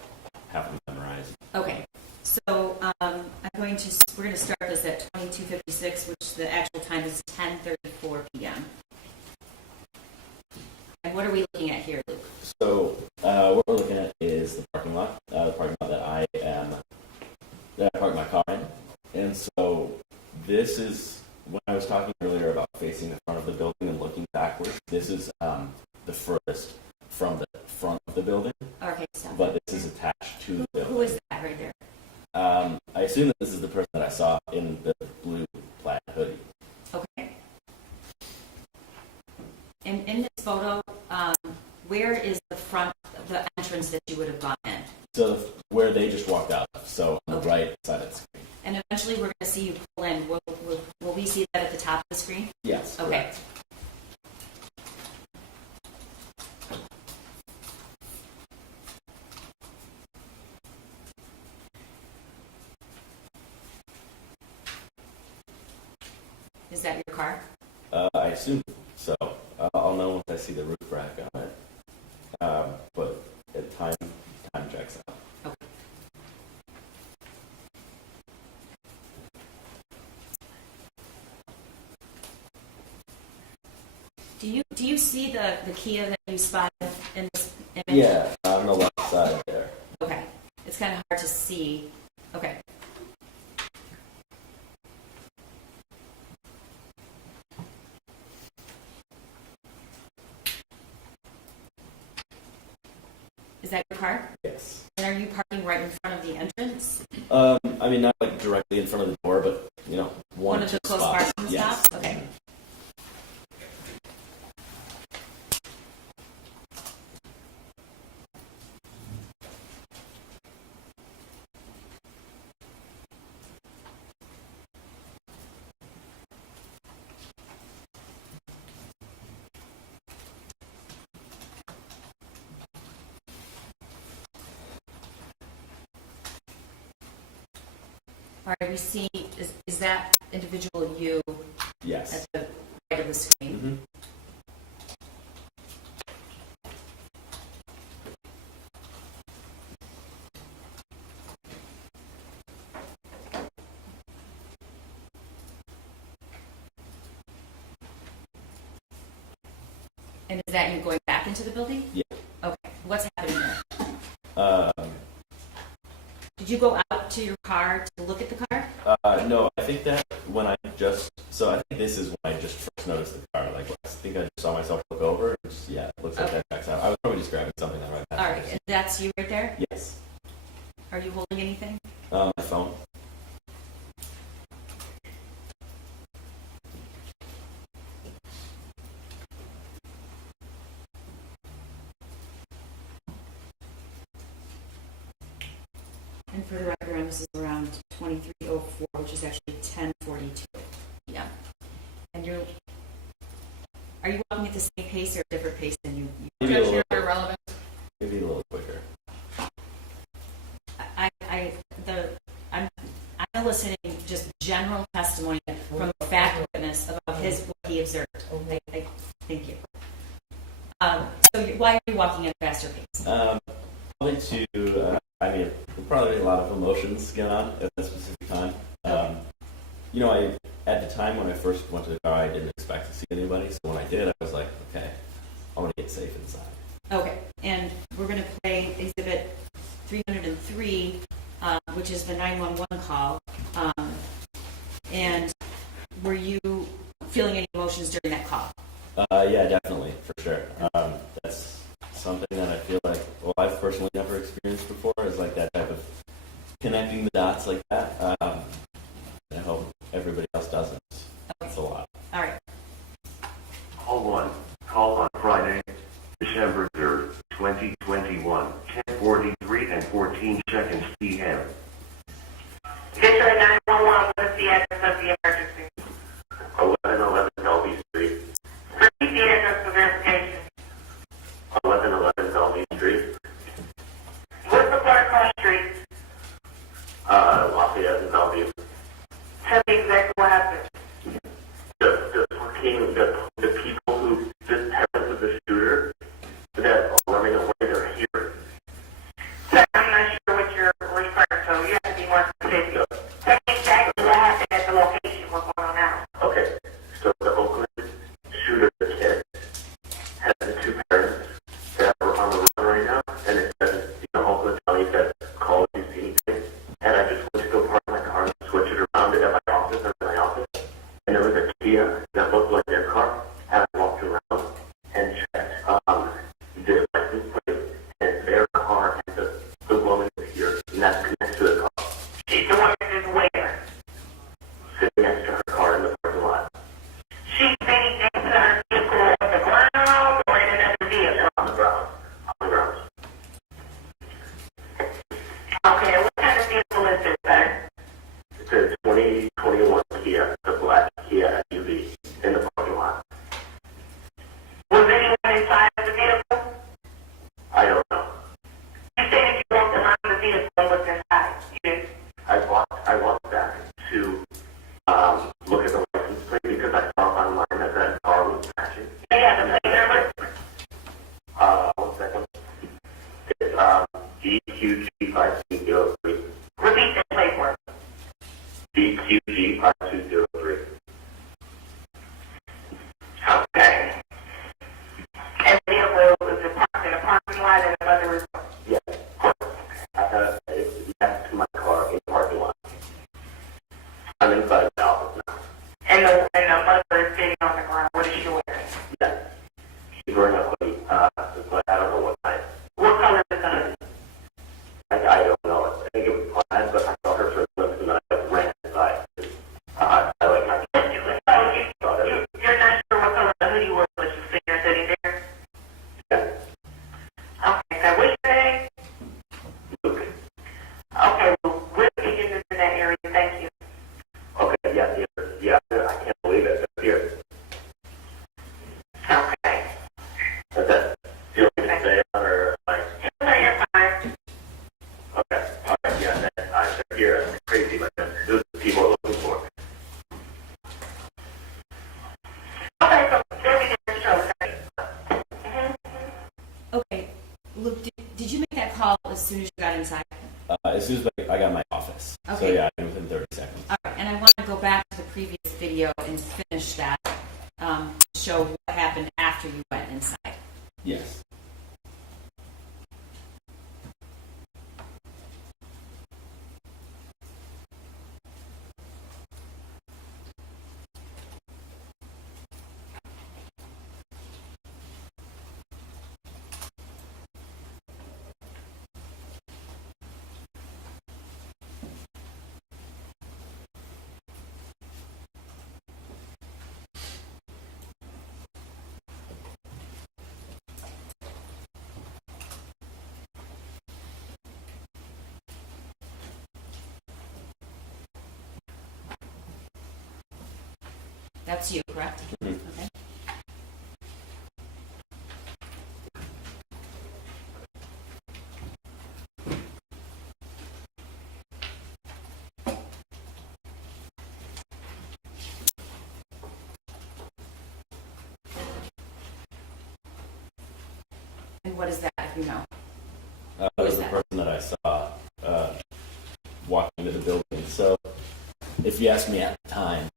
have them memorized. Okay. So we're going to start this at 22:56, which the actual time is 10:34 p.m. And what are we looking at here, Luke? So what we're looking at is the parking lot that I parked my car in. And so this is, when I was talking earlier about facing the front of the building and looking backwards, this is the furthest from the front of the building, Okay, stop. but this is attached to the building. Who is that right there? I assume that this is the person that I saw in the blue plaid hoodie. Okay. And in this photo, where is the entrance that you would have gone in? So where they just walked out, so on the right side of the screen. And eventually we're going to see you pull in. Will we see that at the top of the screen? Yes. Okay. Correct. Is that your car? I assume so. I'll know once I see the roof rack on it. But at time checks out. Okay. Do you see the Kia that you spotted in this image? Yeah, on the left side there. Okay. It's kind of hard to see. Okay. Is that your car? Yes. And are you parking right in front of the entrance? I mean, not like directly in front of the door, but one or of two the close spots. parking Yes. stops? Okay. All right, we see, is that individual you Yes. at the right of the screen? Mm-hmm. And is that you going back into the building? Yeah. Okay, what's happening there? Um, Did you go out to your car to look at the car? no, I think that I think this is when I just first noticed the car. Like, I think I just saw myself look over. It looks like Okay. that checks out. I was probably just grabbing something that right All right, and that's you right there? Yes. Are you holding anything? My phone. And for the record, this is around 23:04, which is actually 10:42. Yeah. And are you walking at the same pace or a different pace than you? Maybe a little, irrelevant. maybe a little quicker. I'm eliciting just general testimony from a fact witness about what he observed. Thank you. Why are you walking at a faster pace? Probably probably a lot of emotions going on at that specific time. At the time when I first went to the car, I didn't expect to see anybody. So when I did, I was like, okay, I want to get safe inside. Okay, and we're going to play Exhibit 303, which is the 911 call. And were you feeling any emotions during that call? Yeah, definitely, for sure. That's something that I feel like, well, I've personally never experienced before, is like that type of connecting the dots like that. I hope everybody else doesn't. That's a lot. All right. Call on Friday, December 3rd, 2021, 10:43 and 14 seconds p.m. District 911, what is the address of the emergency? 1111 Bellevue Street. Repeat the address of verification. 1111 Bellevue Street. What's the blood across the street? Lafayette and Bellevue. Tell me exactly what happened. The people who, the parents of the shooter, that are running away, they're here. So I'm not sure what you're referring to. You have to be more specific. Tell me exactly what happened at the location. What's going on now? Okay, so the Oakland shooter kid has the two parents that are on the run right now, and it says, Oakland County said, call if you see anything. And I just went to go park my car and switch it around at my office, and there was a Kia that looked like their car, and I walked around and checked the license plate, and their car, and the woman is here, and that's next to the car, She's the one that is where? sitting next to her car in the parking lot. She's sitting next to her vehicle on the ground or in another vehicle? On the ground. On the ground. Okay, what kind of vehicle is this, sir? It's a 2021 Kia, the black Kia SUV in the parking lot. Was anyone inside of the vehicle? I don't know. You said if you walked around the vehicle and looked inside. You did. I walked back to look at the license plate because I saw online that that car was crashing. Yeah, the plate number. 1 second. It's DQG5203. Repeat the plate work. DQG5203. Okay. And the vehicle was parked in a parking lot and another resort. Yes. It's next to my car in the parking lot. I'm inside the office now. And the mother is sitting on the ground. What is she wearing? Yes. She's wearing a hoodie, but I don't know what size. What color is the hoodie? I don't know. I think it was plaid, but I saw her for a minute and then I ran inside. I like my You're not sure what color the hoodie was, but you see her sitting there? yeah. Okay, so what's your name? Luke. Okay, well, we'll get you in that area. Thank you. Okay, yeah, I can't believe it. It's here. Okay. That's it. Do you want me to stay on or like? No, you're fine. Okay. Alright, yeah, they're here. It's crazy, but this is what people are looking for. Okay, so there we go. Show, okay? Okay. Luke, did you make that call as soon as you got inside? As soon as I got in my office. So Okay. yeah, within 30 seconds. All right. And I want to go back to the previous video and finish that, show what happened after you went inside. Yes. That's you, correct? Mhm. Okay. And what is that, if you know? That was the person that I saw walking into the building. So if you asked me at the time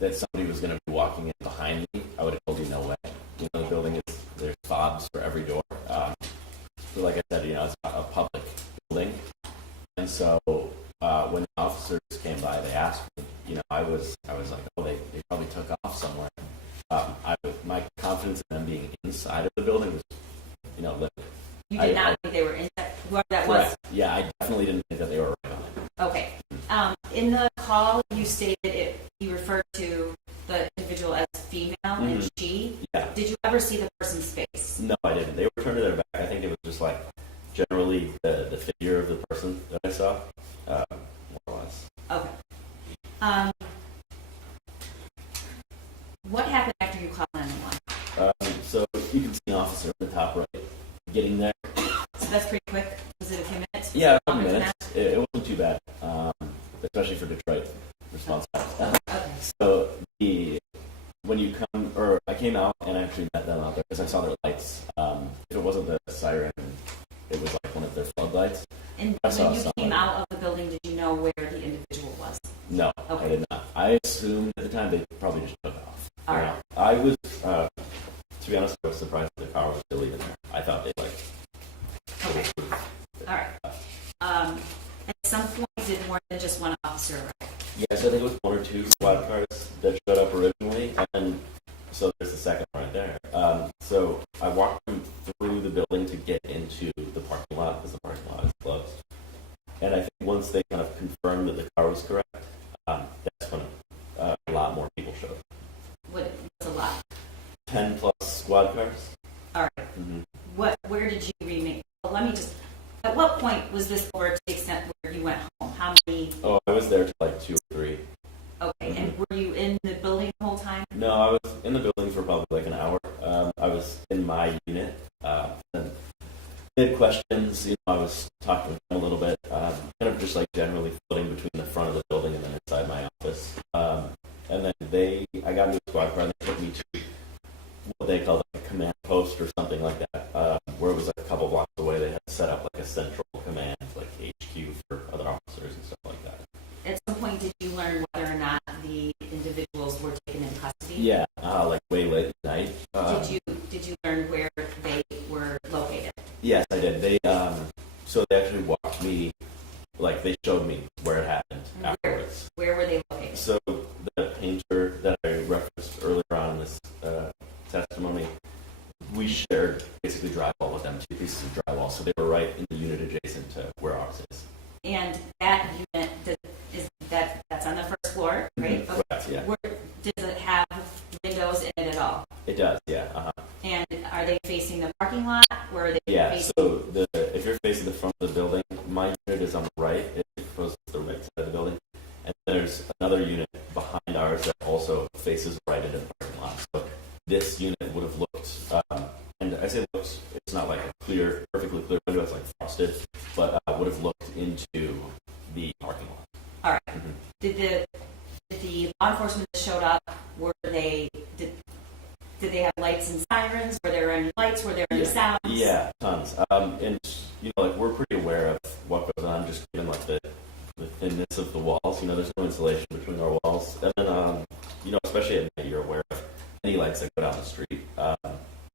that somebody was going to be walking in behind me, I would have told you no way. You know, the building is, there's fobs for every door. So like I said, you know, it's not a public building. And so when the officers came by, they asked me, you know, I was like, oh, they probably took off somewhere. My confidence in them being inside of the building was living. You did not think they were in whoever that was? Correct. Yeah, I definitely didn't think that they were right on it. Okay. In the call, you stated you referred to the individual as female and she. Yeah. Did you ever see the person's face? No, I didn't. They were turned to their back. I think it was just like generally the figure of the person that I saw, more or less. Okay. What happened after you called 911? So you can see an officer in the top right getting there. So that's pretty quick. Was it a few minutes? Yeah, a couple Longer than minutes. It wasn't too bad, especially for Detroit response times. that? Okay. So when you come, or I came out and I actually met them out there because I saw their lights. If it wasn't the siren, it was like one of their floodlights. And I saw when you came someone. out of the building, did you know where the individual was? No, Okay. I did not. I assumed at the time they probably just took off. All right. I was, to be honest, I was surprised that the car was still even there. I thought they Okay. All right. At some point, did more than just one officer arrive? Yes, I think it was one or two squad cars that showed up originally, and so there's the second one right there. So I walked them through the building to get into the parking lot because the parking lot is closed. And I think once they kind of confirmed that the car was correct, that's when a lot more people showed up. What's a lot? 10 plus squad cars. All right. Mm-hmm. Where did you remain? Well, let me just. At what point was this over to the extent where you went home? How many? Oh, I was there till like 2 or 3. Okay. And were you in the building the whole time? No, I was in the building for probably like an hour. I was in my unit. And they had questions. I was talking to them a little bit, kind of just like generally floating between the front of the building and then inside my office. And then I got into a squad car and they took me to what they call like a command post or something like that, where it was like a couple blocks away. They had set up like a central command, like HQ for other officers and stuff like that. At some point, did you learn whether or not the individuals were taken in custody? Yeah, like way late at night. Did you learn where they were located? Yes, I did. So they actually walked me, like they showed me where it happened afterwards. Where were they located? So the painter that I referenced earlier on in this testimony, we shared basically drywall with them, 2 pieces of drywall. So they were right in the unit adjacent to where ours is. And that unit that's on the first floor, right? Mm-hmm. Correct, yeah. Does it have windows in it at all? It does, yeah. Uh-huh. And are they facing the parking lot? Where are they Yeah, facing? so if you're facing the front of the building, my unit is on the right. It goes to the right side of the building. And there's another unit behind ours that also faces right into the parking lot. So this unit would have looked, and I say looks, it's not like a perfectly clear window, it's like frosted, but would have looked into the parking lot. All right. Mm-hmm. Did the law enforcement that showed up, did they have lights and sirens? Were there any lights? Were there any sounds? Yeah, tons. And like we're pretty aware of what goes on, just given like the thinness of the walls. There's no insulation between our walls, and then especially at night, you're aware of any lights that go down the street,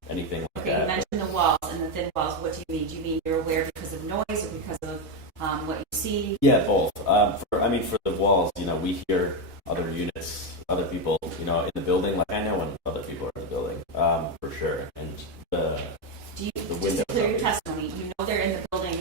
anything like Okay, that. you mentioned the walls and the thin walls. What do you mean? Do you mean you're aware because of noise or because of what you see? Yeah, both. For the walls, we hear other units, other people, in the building. Like I know when other people are in the building, for sure. And the windows. Just to clear your testimony, you know they're in the building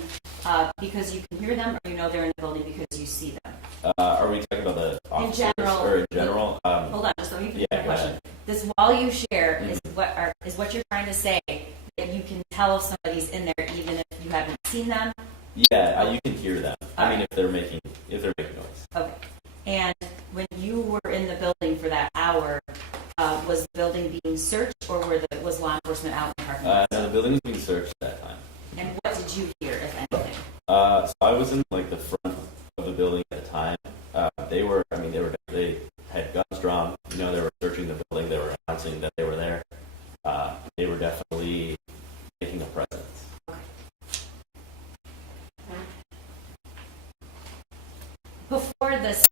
because you can hear them, or you know they're in the building because you see them? Are we talking about the officers or in general? Hold on, just let me finish Yeah, my go question. ahead. This wall you share Mm-hmm. is what you're trying to say that you can tell if somebody's in there even if you haven't seen them? Yeah, you can hear them. All I mean, right. if they're making noise. Okay. And when you were in the building for that hour, was the building being searched, or was law enforcement out in the parking lot? No, the building was being searched at that time. And what did you hear, if anything? So I was in like the front of the building at the time. They had guns drawn. They were searching the building. They were announcing that they were there. They were definitely making a presence. Before this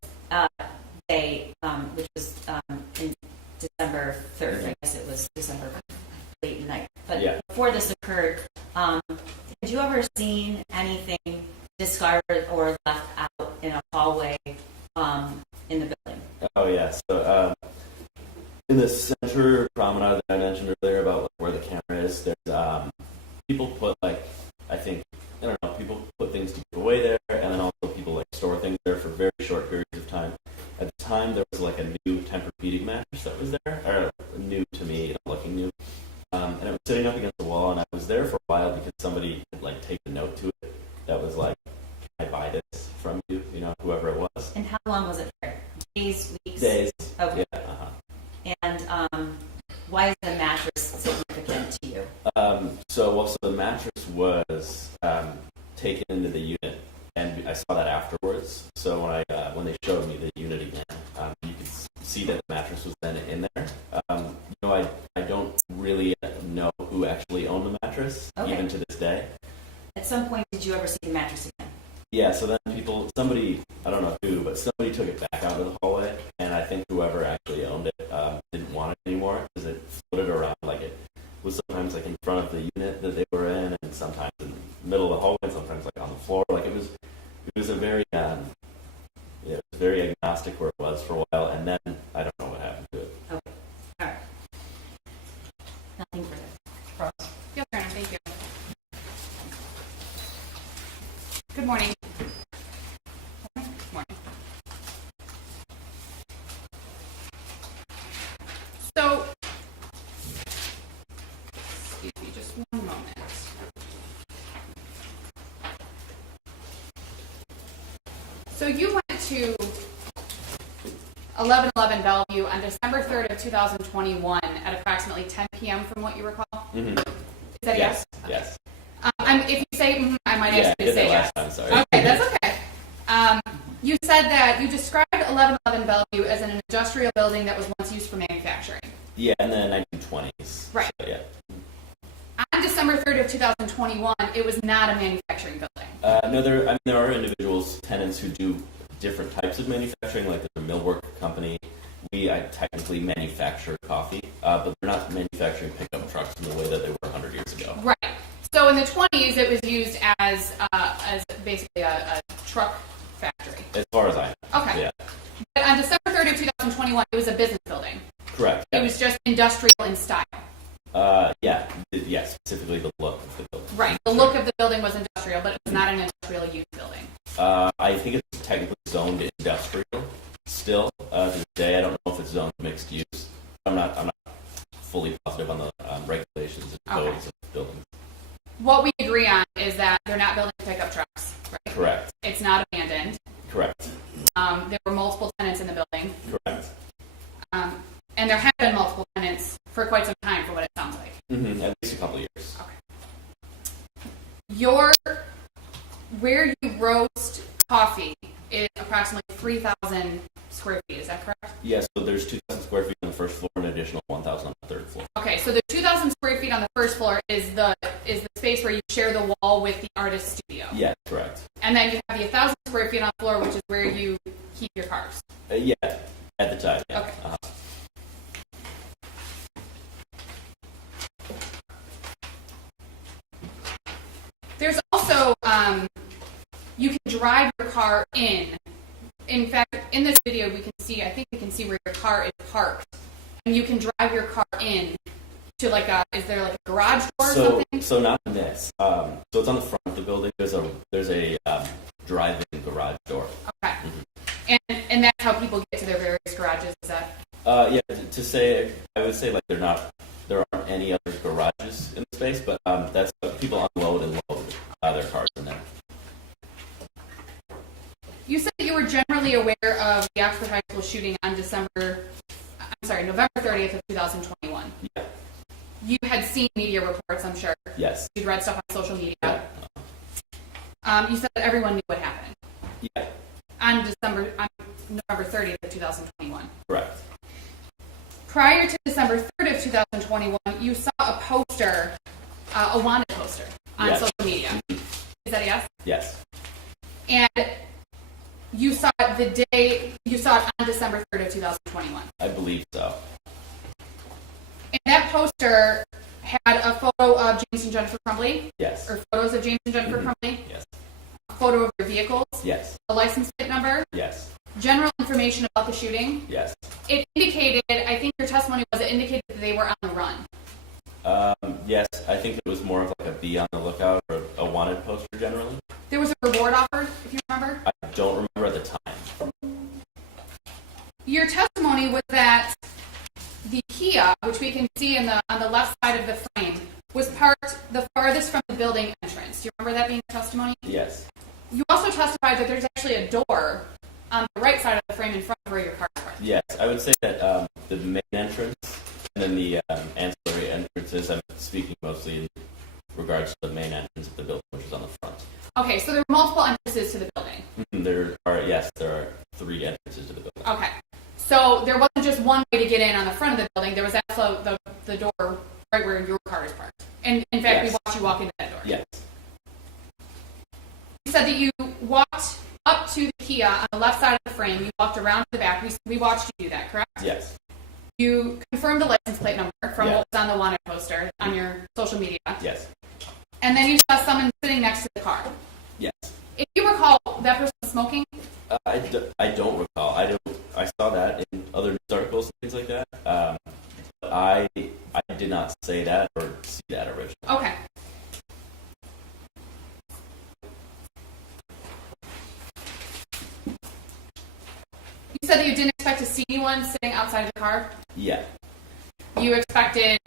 day, which was in December 3rd, I guess it was December late night, but Yeah. before this occurred, had you ever seen anything discarded or left out in a hallway in the building? Oh yeah. So in the center promenade that I mentioned earlier about where the camera is, there's people put like, I think, I don't know, people put things to give away there, and then also people like store things there for very short periods of time. At the time, there was like a new Tempur-Pedic mattress that was there, or new to me, looking new, and it was sitting up against the wall, and I was there for a while because somebody had like taken a note to it that was like, "Can I buy this from you?" You know, whoever it was. And how long was it there? Days, weeks? Days. Okay. Yeah. Uh-huh. And why is the mattress significant to you? So the mattress was taken into the unit, and I saw that afterwards. So when they showed me the unit again, you could see that the mattress was then in there. I don't really know who actually owned the mattress, Okay. even to this day. At some point, did you ever see the mattress again? Yeah, so then somebody, I don't know who, but somebody took it back out of the hallway, and I think whoever actually owned it didn't want it anymore because it floated around, like it was sometimes like in front of the unit that they were in, and sometimes in the middle of the hallway, and sometimes like on the floor. Like it was a very, it was very agnostic where it was for a while, and then I don't know what happened to it. Okay. All right. Nothing further. Ross? Yes, Your Honor, thank you. Good morning. Good morning. So, excuse me, just one moment. So you went to 1111 Bellevue on December 3rd of 2021 at approximately 10 p.m. from what you recall? Mm-hmm. Is that a yes? Yes. If you say I might ask you to I did say that yes. last time, sorry. Okay, that's okay. You said that you described 1111 Bellevue as an industrial building that was once used for manufacturing. Yeah, in the 1920s. Right. So, yeah. On December 3rd of 2021, it was not a manufacturing building. No, there are individuals, tenants who do different types of manufacturing, like the millwork company. We technically manufacture coffee, but they're not manufacturing pickup trucks in the way that they were 100 years ago. Right. So in the 20s, it was used as basically a truck factory. As far as I know. Okay. Yeah. But on December 3rd of 2021, it was a business building. Correct. It was just industrial in style. Yeah, specifically the look of the building. Right. The look of the building was industrial, but it was not an industrial use building. I think it's technically zoned industrial still to this day. I don't know if it's zoned mixed use. I'm not fully positive on the regulations and codes of buildings. What we agree on is that they're not building pickup trucks, right? Correct. It's not abandoned. Correct. There were multiple tenants in the building. Correct. And there have been multiple tenants for quite some time, for what it sounds like. Mm-hmm. At least a couple of years. Okay. Where you roast coffee is approximately 3,000 square feet. Is that correct? Yeah, so there's 2,000 square feet on the first floor and an additional 1,000 on the third floor. Okay, so the 2,000 square feet on the first floor is the space where you share the wall with the artist studio. Yeah, correct. And then you have the 1,000 square feet on the floor, which is where you keep your cars. Yeah, at the time. Yeah. Okay. Uh-huh. There's also, you can drive your car in. In fact, in this video, I think we can see where your car is parked. And you can drive your car in to is there like a garage door or something? So not in this. So it's on the front of the building. There's a drive-in garage door. Okay. Mm-hmm. And that's how people get to their various garages, is that? Yeah, I would say like there aren't any other garages in the space, but that's people unload and load their cars in there. You said that you were generally aware of the Oxford High School shooting on November 30th of 2021. Yeah. You had seen media reports, I'm sure. Yes. You'd read stuff on social media. Yeah. You said that everyone knew what happened. Yeah. On November 30th of 2021. Correct. Prior to December 3rd of 2021, you saw a poster, a wanted poster on Yes. social media. Is that a yes? Yes. And you saw it on December 3rd of 2021. I believe so. And that poster had a photo of James and Jennifer Crumbley, Yes. or photos of James and Jennifer Crumbley, Yes. a photo of their vehicles, Yes. a license plate number, Yes. general information about the shooting. Yes. It indicated, I think your testimony was, it indicated that they were on the run. Yes, I think it was more of like a be on the lookout for a wanted poster generally. There was a reward offered, if you remember. I don't remember at the time. Your testimony was that the Kia, which we can see on the left side of the frame, was parked the farthest from the building entrance. Do you remember that being a testimony? Yes. You also testified that there's actually a door on the right side of the frame in front of where your car is parked. Yes, I would say that the main entrance and then the ancillary entrances, I'm speaking mostly in regards to the main entrance of the building, which is on the front. Okay, so there were multiple entrances to the building. There are 3 entrances to the building. Okay. So there wasn't just one way to get in on the front of the building. There was also the door right where your car is parked. And in fact, Yes. we watched you walk into that door. Yes. You said that you walked up to the Kia on the left side of the frame. You walked around to the back. We watched you do that, correct? Yes. You confirmed the license plate number from Yeah. what was on the wanted poster on your social media. Yes. And then you saw someone sitting next to the car. Yes. If you recall, that person was smoking. I don't recall. I saw that in other news articles and things like that. But I did not say that or see that originally. Okay. You said that you didn't expect to see anyone sitting outside of the car. Yeah. You expected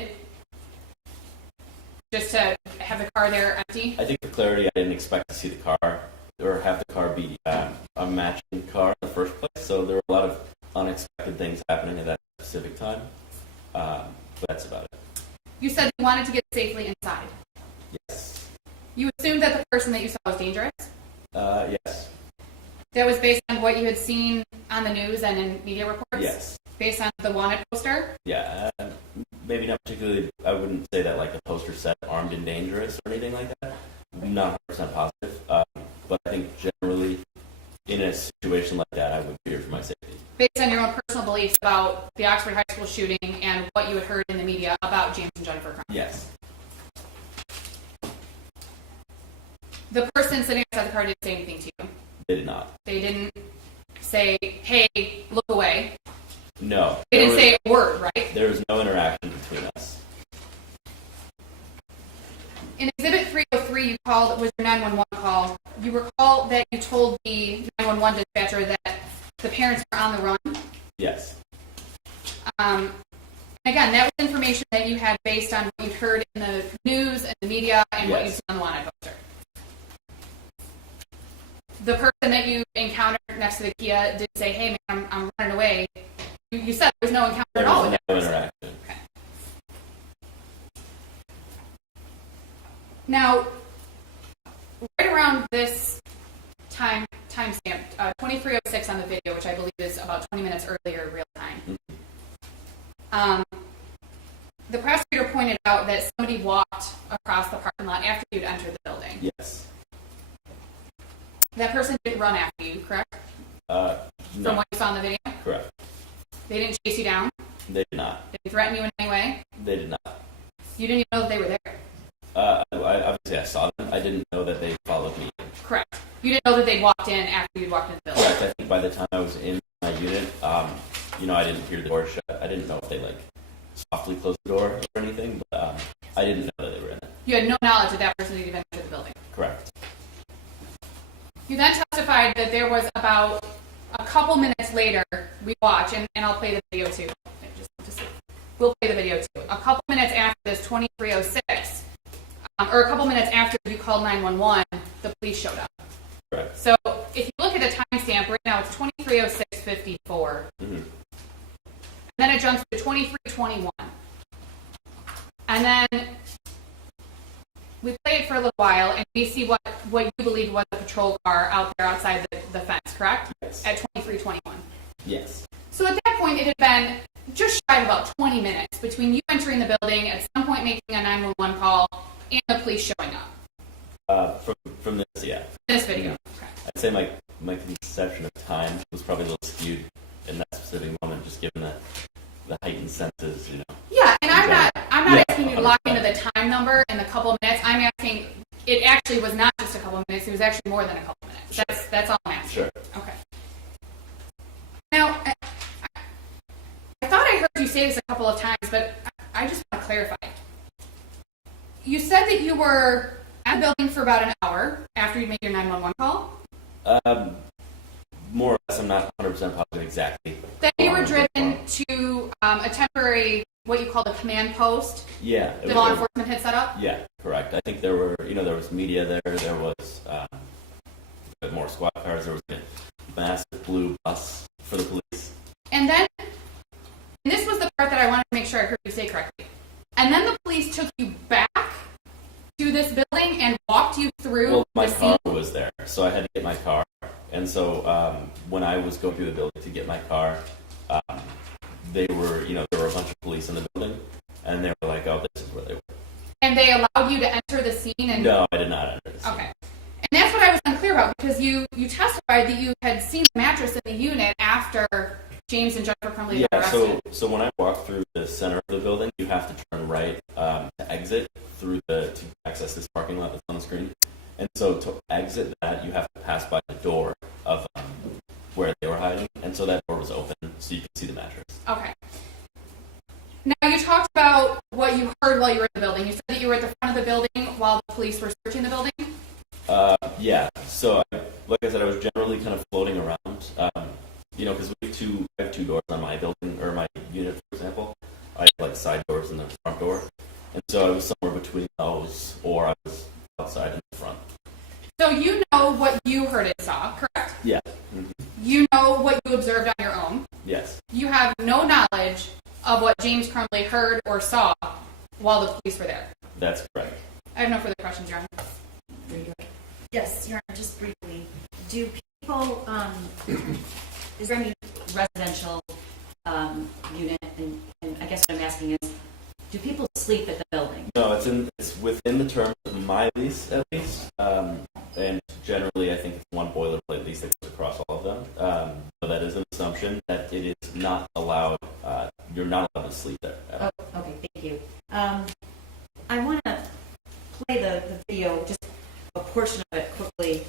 just to have the car there empty. I think for clarity, I didn't expect to see the car or have the car be a matching car in the first place. So there were a lot of unexpected things happening at that specific time. But that's about it. You said you wanted to get safely inside. Yes. You assumed that the person that you saw was dangerous. Yes. That was based on what you had seen on the news and in media reports? Yes. Based on the wanted poster? Yeah. Maybe not particularly. I wouldn't say that like the poster said armed and dangerous or anything like that. Not 100% positive. But I think generally in a situation like that, I would fear for my safety. Based on your own personal beliefs about the Oxford High School shooting and what you had heard in the media about James and Jennifer Crumbley. Yes. The person sitting outside the car didn't say anything to you. They did not. They didn't say, hey, look away. No. They didn't say a word, right? There was no interaction between us. In Exhibit 303, you called, was your 911 call. You recall that you told the 911 dispatcher that the parents were on the run. Yes. And again, that was information that you had based on what you'd heard in the news and the media and what you'd Yes. seen on the wanted poster. The person that you encountered next to the Kia did say, hey, man, I'm running away. You said there was no encounter There at all was with no that person. interaction. Okay. Now, right around this timestamp, 2306 on the video, which I believe is about 20 minutes earlier real time, the prosecutor pointed out that somebody walked across the parking lot after you'd entered the building. Yes. That person didn't run after you, correct? No. From what you saw in the video? Correct. They didn't chase you down? They did not. They didn't threaten you in any way? They did not. You didn't even know that they were there? Obviously, I saw them. I didn't know that they followed me. Correct. You didn't know that they walked in after you'd walked into the building? Correct. I think by the time I was in my unit, I didn't hear the door shut. I didn't know if they softly closed the door or anything, but I didn't know that they were in it. You had no knowledge that that person had even entered the building? Correct. You then testified that there was about a couple minutes later, we watch, and I'll play the video too. We'll play the video too. A couple minutes after this 2306, or a couple minutes after you called 911, the police showed up. Correct. So if you look at the timestamp, right now it's 2306:54. Mm-hmm. And then it jumps to 2321. And then we play it for a little while, and we see what you believe was a patrol car out there outside the fence, correct? Yes. At 2321. Yes. So at that point, it had been just shy of about 20 minutes between you entering the building, at some point making a 911 call, and the police showing up. From this, yeah. This video. Okay. I'd say my conception of time was probably a little skewed in that specific moment, just given the heightened senses, Yeah, and I'm not Yeah, asking you to lock into the time number and the couple of minutes. I'm asking, it actually was not just a couple of minutes, it was actually more than a couple of minutes. Sure. That's all I'm asking. Sure. Okay. Now, I thought I heard you say this a couple of times, but I just want to clarify. you said that you were at the building for about an hour after you made your 911 call. More or less, I'm not 100% positive exactly. Then you were driven to a temporary, what you call the command post. Yeah. The law enforcement had set up. Yeah, correct. I think there were, there was media there. There was more squad cars. There was a massive blue bus for the police. And then, and this was the part that I wanted to make sure I heard you say correctly. And then the police took you back to this building and walked you through Well, my the car scene. was there, so I had to get my car. And so when I was going through the building to get my car, there were a bunch of police in the building, and they were like, "Oh, this is where they were." And they allowed you to enter the scene. And No, I did not enter the scene. okay. And that's what I was unclear about, because you testified that you had seen the mattress in the unit after James and Jennifer Crumbley Yeah, got arrested. so when I walk through the center of the building, you have to turn right to exit to access this parking lot that's on the screen. And so to exit that, you have to pass by the door of where they were hiding, and so that door was open, so you could see the mattress. Okay. Now, you talked about what you heard while you were in the building. You said that you were at the front of the building while the police were searching the building? Yeah, so like I said, I was generally kind of floating around, because I have two doors on my building, or my unit, for example. I have like side doors and the front door, and so I was somewhere between those, or I was outside in the front. So you know what you heard and saw, correct? Yeah. Mm-hmm. You know what you observed on your own. Yes. You have no knowledge of what James Crumbley heard or saw while the police were there. That's correct. I have no further questions, Your Honor. Yes, Your Honor, just briefly. Do people, is there any residential unit, and I guess what I'm asking is, do people sleep at the building? No, it's within the terms of my lease, at least. And generally, I think it's one boilerplate lease that goes across all of them. So that is an assumption that it is not allowed, you're not allowed to sleep there. Oh, okay, thank you. I want to play the video, just a portion of it quickly.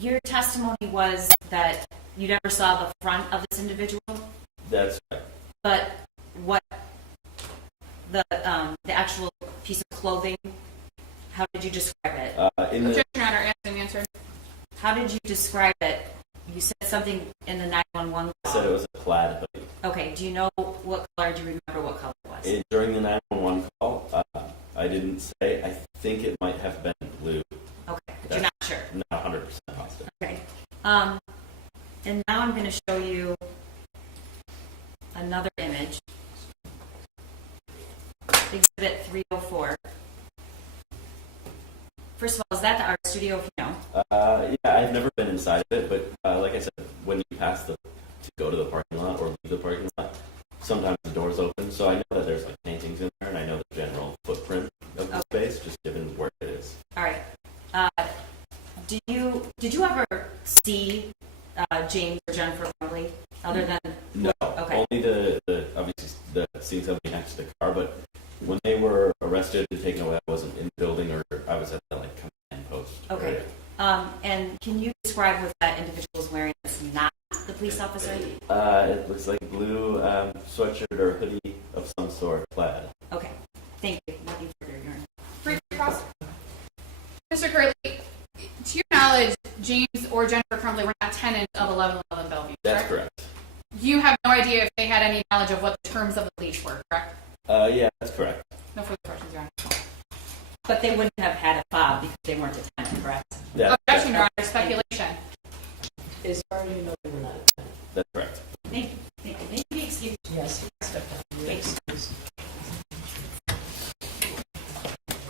Your testimony was that you never saw the front of this individual, That's right. but what the actual piece of clothing, how did you describe it? Objection, Your Honor. Asking answer. How did you describe it? You said something in the 911 I call. said it was a plaid hoodie. Okay, do you know what color? Do you remember what color it was? During the 911 call, I didn't say. I think it might have been blue. Okay, but you're not sure. Not 100% positive. Okay. And now I'm going to show you another image. Exhibit 304. First of all, is that the art studio, if you know? Yeah, I've never been inside of it, but like I said, when you pass to go to the parking lot or leave the parking lot, sometimes the door's open, so I know that there's like paintings in there, and I know the general footprint of the space, just given where it is. All right. Did you ever see James or Jennifer Crumbley other than? No, Okay. only the obviously the seeing somebody next to the car, but when they were arrested and taken away, I wasn't in the building, or I was at the command post. Okay. area. And can you describe what that individual is wearing that's not the police officer? It looks like a blue sweatshirt or hoodie of some sort, plaid. Okay. Thank you. Nothing further, Your Honor. Brief cross. Mr. Curley, to your knowledge, James or Jennifer Crumbley were not tenants of 1111 Bellevue, That's correct? correct. You have no idea if they had any knowledge of what the terms of the lease were, correct? Yeah, that's correct. No further questions, Your Honor. But they wouldn't have had a fob because they weren't a tenant, correct? Objection, Your Honor. Speculation. As far as you know, they were not a tenant. That's correct. Thank you. Thank you. May you be excused? Yes, step down. You're Thanks. excused.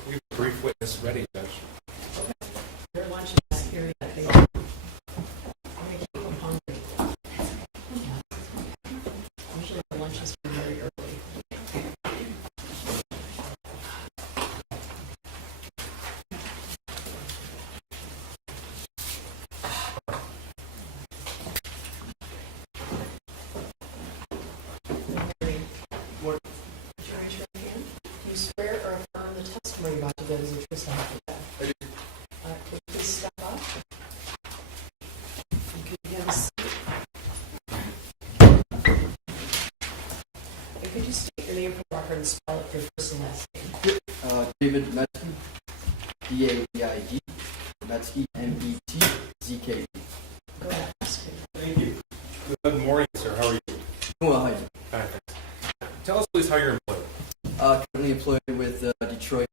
We have a brief witness ready, Judge. Their lunch is not here yet. They I'm gonna keep them hungry. Usually the lunch is very early. step up? You could begin to seat. And could you state your name for the record and spell it your first and last name? David Metzke, D-A-V-I-D, Metzke, M-E-T-Z-K. Go ahead. Ask him. Thank you. Good morning, sir. How are you? Well, hi. Fine, thanks. Tell us, please, how you're employed. Currently employed with Detroit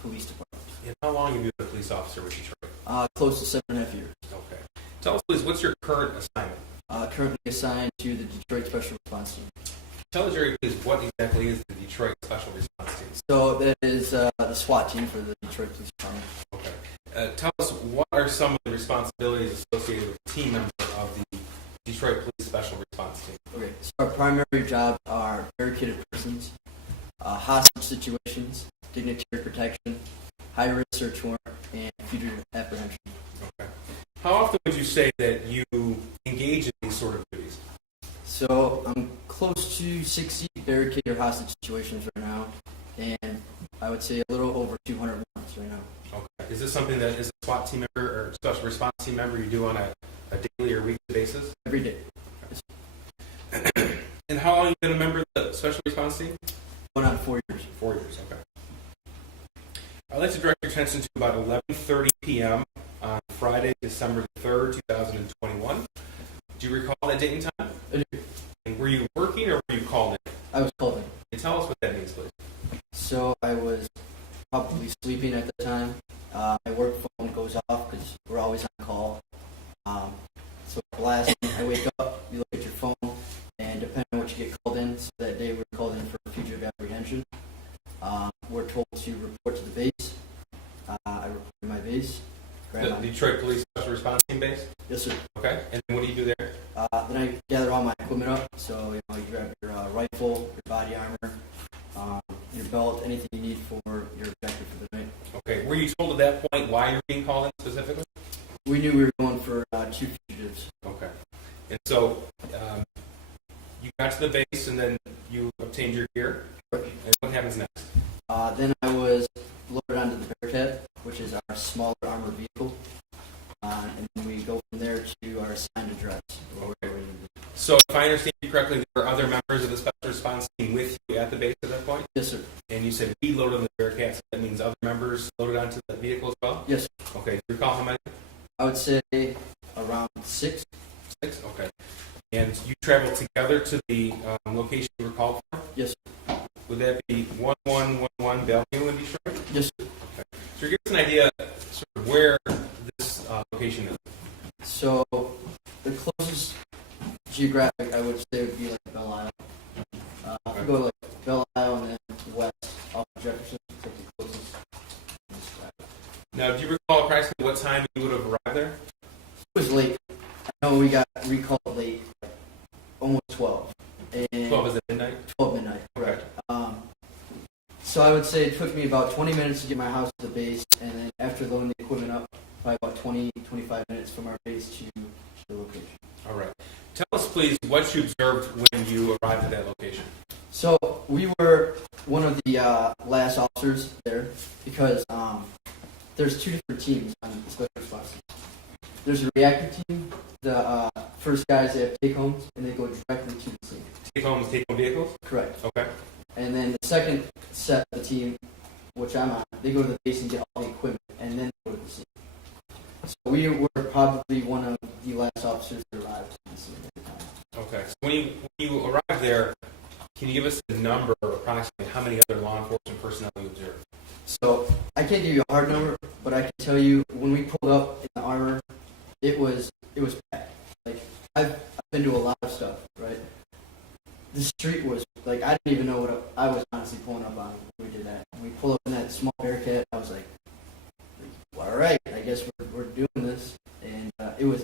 Police Department. And how long have you been a police officer with Detroit? Close to 7.5 years. Okay. Tell us, please, what's your current assignment? Currently assigned to the Detroit Special Response Team. Tell the jury, please, what exactly is the Detroit Special Response Team? So that is the SWAT team for the Detroit Police Department. Okay. Tell us, what are some of the responsibilities associated with the team member of the Detroit Police Special Response Team? Okay, so our primary jobs are barricaded persons, hostage situations, dignitary protection, high-risk search warrant, and fugitive apprehension. Okay. How often would you say that you engage in these sort of duties? So I'm close to 60 barricade or hostage situations right now, and I would say a little over 200 warrants right now. Okay. Is this something that, as a SWAT team member or special response team member, you do on a daily or weekly basis? Every day. And how long have you been a member of the special response team? Going on 4 years. 4 years, okay. I'd like to direct your attention to about 11:30 p.m. on Friday, December 3rd, 2021. Do you recall that date and time? I do. And were you working or were you called in? I was called in. And tell us what that means, please. So I was probably sleeping at the time. My work phone goes off because we're always on call. So blasting, I wake up, you look at your phone, and depending on what you get called in, so that day we're called in for fugitive apprehension. We're told to report to the base. I report to my base. The Detroit Police Special Response Team base? Yes, sir. Okay. And then what do you do there? Then I gather all my equipment up. So you grab your rifle, your body armor, your belt, anything you need for your objective for the night. Okay. Were you told at that point why you're being called in specifically? We knew we were going for 2 fugitives. Okay. And so you got to the base and then you obtained your gear. And what happens next? Then I was loaded onto the Bearcat, which is our smaller armored vehicle, and then we go from there to our assigned address. Okay. So if I understand you correctly, there were other members of the special response team with you at the base at that point? Yes, sir. And you said we loaded on the Bearcat, so that means other members loaded onto the vehicle as well? Yes, sir. Okay. Do you recall how many? I would say around 6. 6? Okay. And you traveled together to the location you were called for? Yes, sir. Would that be 1111 Bellevue in Detroit? Yes, sir. Okay. So give us an idea sort of where this location is. So the closest geographic I would say would be like Belle Isle. If we go like Belle Isle and then west off of Jefferson, it's like the closest. Now, do you recall approximately what time you would have arrived there? It was late. I know we got recalled late, almost 12. And 12 is at midnight? 12 midnight, Okay. correct. So I would say it took me about 20 minutes to get my house to the base, and then after loading the equipment up, probably about 20-25 minutes from our base to the location. All right. Tell us, please, what you observed when you arrived at that location. So we were one of the last officers there because there's 2 different teams on the special response team. There's a reactive team. The first guys, they have take-homes, and they go directly to the scene. Take home vehicles? Correct. Okay. And then the second set of the team, which I'm on, they go to the base and get all the equipment, and then go to the scene. So we were probably one of the last officers that arrived to the scene at the time. Okay. So when you arrived there, can you give us a number, approximately how many other law enforcement personnel you observed? So I can't give you a hard number, but I can tell you when we pulled up in the armor, it was packed. Like I've been to a lot of stuff, right? The street was like I didn't even know what I was honestly pulling up on when we did that. When we pulled up in that small Bearcat, I was like, well, all right, I guess we're doing this, and there was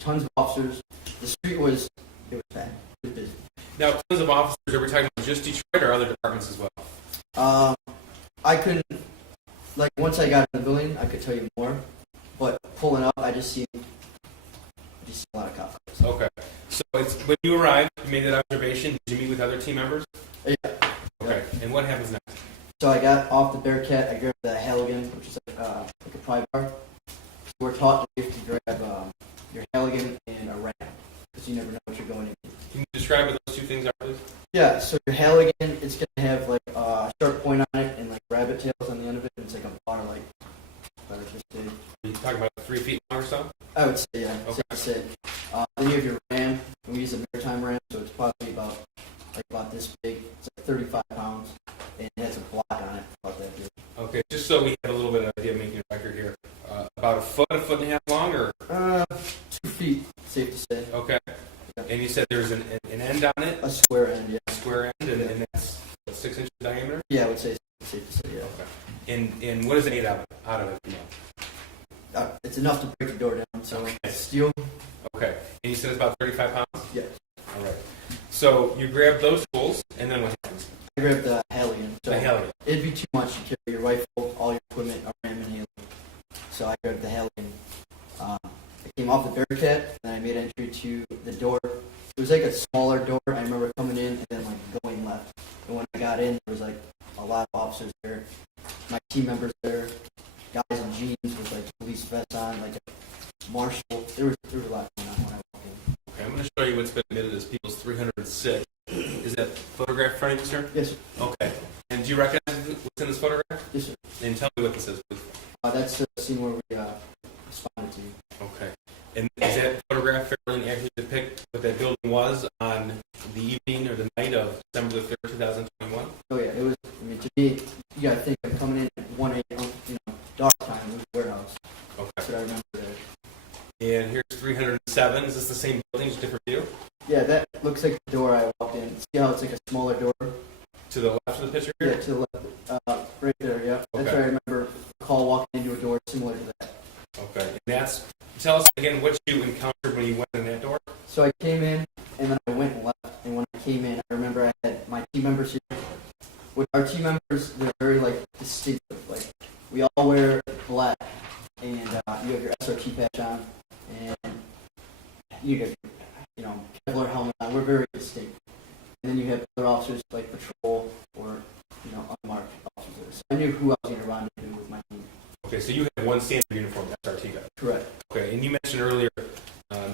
tons of officers. The street was packed. It was busy. Now, tons of officers, are we talking about just Detroit or other departments as well? I couldn't, like, once I got in the building, I could tell you more, but pulling up, I just see a lot of cops. Okay. So when you arrived, you made that observation. Did you meet with other team members? Yeah. Okay. And what happens next? So I got off the Bearcat, I grabbed the Halligan, which is like a pry bar. So we're taught that you have to grab your Halligan and a ram, because you never know what you're going into. Can you describe what those two things are, please? Yeah, so your Halligan, it's going to have like a sharp point on it and like rabbit tails on the end of it. And it's like a bar, like, if I were to say. Are you talking about 3 feet long or so? I would say, yeah. Okay. Safe to say. Then you have your ram. We use a maritime ram, so it's probably about this big. It's like 35 pounds, and it has a block on it about that big. Okay, just so we have a little bit of idea of making a record here. About a foot and a half long, or? 2 feet, safe to say. Okay. And you said there's an end on it? A square end, yeah. A square end, and that's 6 inches diameter? Yeah, I would say safe to say, yeah. Okay. And what is it made out of it? You know? It's enough to break the door down, so Okay. it's steel. Okay. And you said it's about 35 pounds? Yes. All right. So you grab those tools, and then what happens? I grabbed the Halligan. So The Halligan. it'd be too much to carry your rifle, all your equipment, a ram and Halligan. So I grabbed the Halligan. I came off the Bearcat, and I made entry to the door. It was like a smaller door. I remember coming in and then like going left. And when I got in, there was like a lot of officers there. My team members there, guys in jeans with like police vests on, like a marshal. There was a lot going on when I walked in. Okay, I'm going to show you what's been admitted as People's 306. Is that photograph in front of you, sir? Yes, sir. Okay. And do you recognize what's in this photograph? Yes, sir. And tell me what this is, please. That's the scene where we responded to you. Okay. And does that photograph fairly accurately depict what that building was on the evening or the night of December the 3rd, 2021? Oh yeah, it was. I mean, to me, you gotta think I'm coming in at 1 a.m. Dark time. It was a warehouse. Okay. That's what I remember there. And here's 307. Is this the same building, just different view? Yeah, that looks like the door I walked in. See how it's like a smaller door? To the left of the picture Yeah, here? to the left, right there. Yeah, that's Okay. where I remember a call walking into a door similar to that. Okay. And tell us again what you encountered when you went in that door. So I came in and then I went left. And when I came in, I remember I had my team members here. With our team members, they're very like distinctive. Like we all wear black, and you have your SRT patch on, and you have Kevlar helmet on. We're very distinct. And then you have other officers like patrol or unmarked officers. So I knew who I was going to rendezvous with my team. Okay, so you have one standard uniform, SRT guy. Correct. Okay, and you mentioned earlier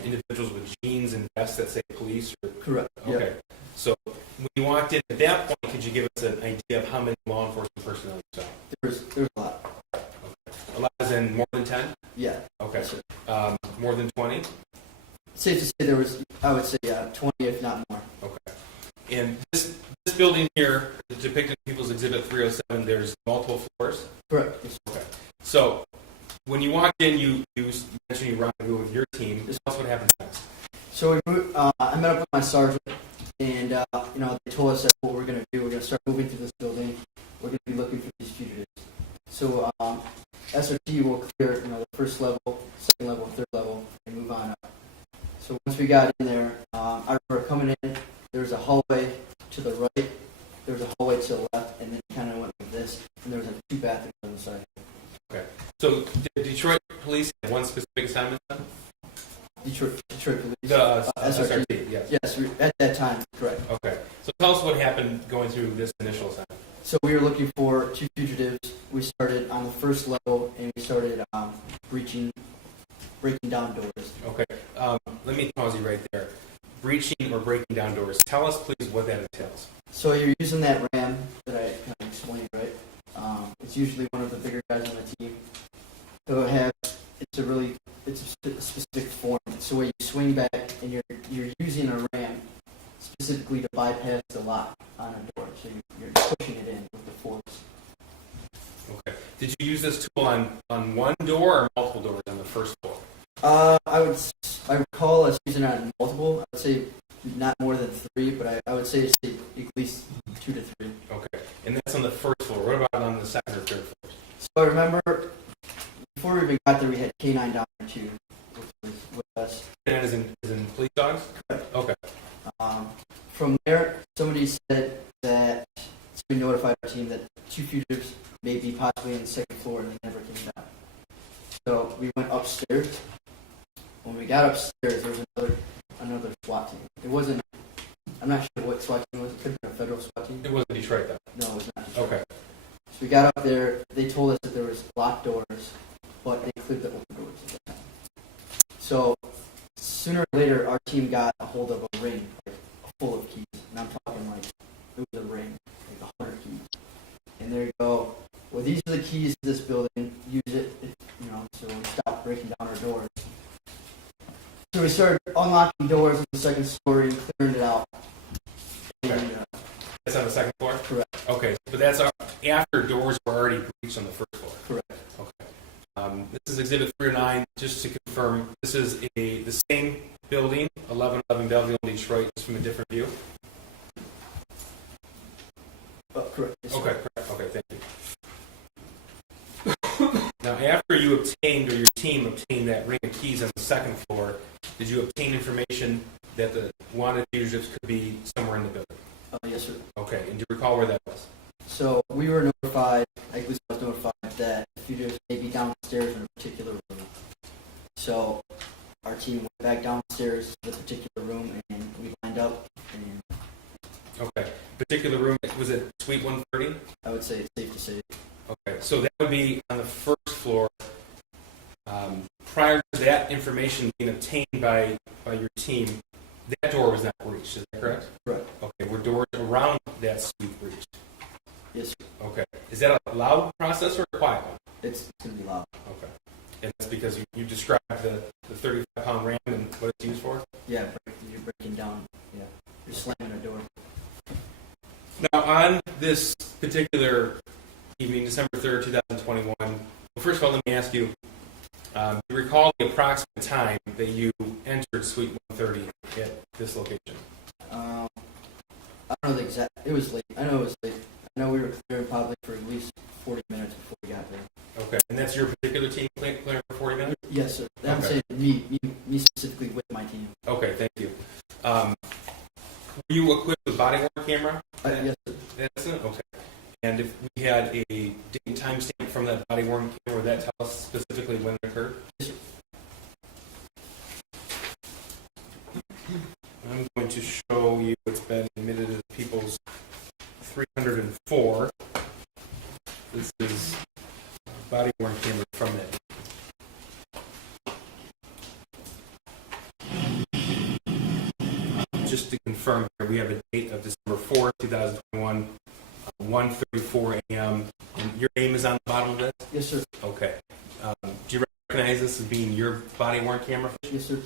individuals with jeans and vests that say police. Correct. Yeah. Okay, so when you walked in at that point, could you give us an idea of how many law enforcement personnel you saw? There's a lot. Okay. A lot as in more than 10? Yeah. Okay. Yes, sir. More than 20? Safe to say there was, I would say, 20 if not more. Okay. And this building here, depicted in People's Exhibit 307, there's multiple floors? Correct. Yes, sir. Okay. So when you walked in, you mentioned you rendezvous with your team. Tell us what happened next. So I met up with my sergeant, and they told us that what we're going to do. We're going to start moving through this building. We're going to be looking for these fugitives. So SRT will clear the first level, second level, third level, and move on up. So once we got in there, I remember coming in. There was a hallway to the right. There was a hallway to the left, and then kind of went like this. And there was like 2 bathrooms on the side. Okay. So did Detroit police have one specific assignment then? Detroit police. The SRT. SRT, yes. Yes, at that time, correct. Okay. So tell us what happened going through this initial assignment. So we were looking for 2 fugitives. We started on the first level, and we started breaking down doors. Okay. Let me pause you right there. Breaching or breaking down doors. Tell us, please, what that entails. So you're using that ram that I kind of explained, right? It's usually one of the bigger guys on the team. So it's a specific form. It's the way you swing back, and you're using a ram specifically to bypass the lock on a door. So you're pushing it in with the force. Okay. Did you use this tool on one door or multiple doors on the first floor? I recall us using it on multiple. I would say not more than 3, but I would say at least 2 to 3. Okay. And that's on the first floor. What about on the second or third floors? So I remember before we even got there, we had K9 down there too, which was with us. And as in police dogs? Correct. Okay. From there, somebody said that we notified our team that 2 fugitives may be possibly on the second floor, and they never came down. So we went upstairs. When we got upstairs, there was another SWAT team. It wasn't. I'm not sure what SWAT team it was. It could have been a federal SWAT team. It wasn't Detroit, though. No, it was not. Detroit. Okay. So we got up there. They told us that there was locked doors, but they cleared the open doors at that So sooner or later, our team got a hold of a ring, like full of keys, and I'm talking like it was a ring, like 100 keys. And there you go. Well, these are the keys to this building. Use it, so we stopped breaking down our doors. So we started unlocking doors on the second story and clearing it out. And, That's on the second floor? correct, Okay, but that's after doors were already breached on the first floor. correct. Okay. This is Exhibit 309. Just to confirm, this is the same building, 1111 Belleville in Detroit, just from a different view? Correct. Yes, sir. Okay, correct. Okay, thank you. Now, after you obtained, or your team obtained that ring of keys on the second floor, did you obtain information that the wanted fugitives could be somewhere in the building? Yes, sir. Okay, and do you recall where that was? So we were notified, at least I was notified, that fugitives may be downstairs in a particular room. So our team went back downstairs to the particular room and we lined up, and Okay. Particular room, was it Suite 130? I would say it's safe to say. Okay, so that would be on the first floor. Prior to that information being obtained by your team, that door was not breached, is that correct? Correct. Okay, were doors around that suite breached? Yes, sir. Okay. Is that a loud process or a quiet one? It's going to be loud. Okay. And that's because you described the 35-pound ram and what it's used for? Yeah, you're breaking down. Yeah, you're slamming a door. Now, on this particular evening, December 3rd, 2021, well, first of all, let me ask you, do you recall the approximate time that you entered Suite 130 at this location? I don't know the exact. It was late. I know it was late. I know we were clearing probably for at least 40 minutes before we got there. Okay. And that's your particular team clearing for 40 minutes? Yes, sir. I'm Okay. saying me specifically with my team. Okay, thank you. Were you equipped with body-worn camera? Yes, sir. That's it? Okay. And if we had a date and time stamp from that body-worn camera, would that tell us specifically when it occurred? Yes, sir. I'm going to show you what's been admitted as People's 304. This is body-worn camera from that. Just to confirm here, we have a date of December 4th, 2021, 1:34 a.m. And your name is on the bottom of this? Yes, sir. Okay. Do you recognize this as being your body-worn camera? Yes, sir.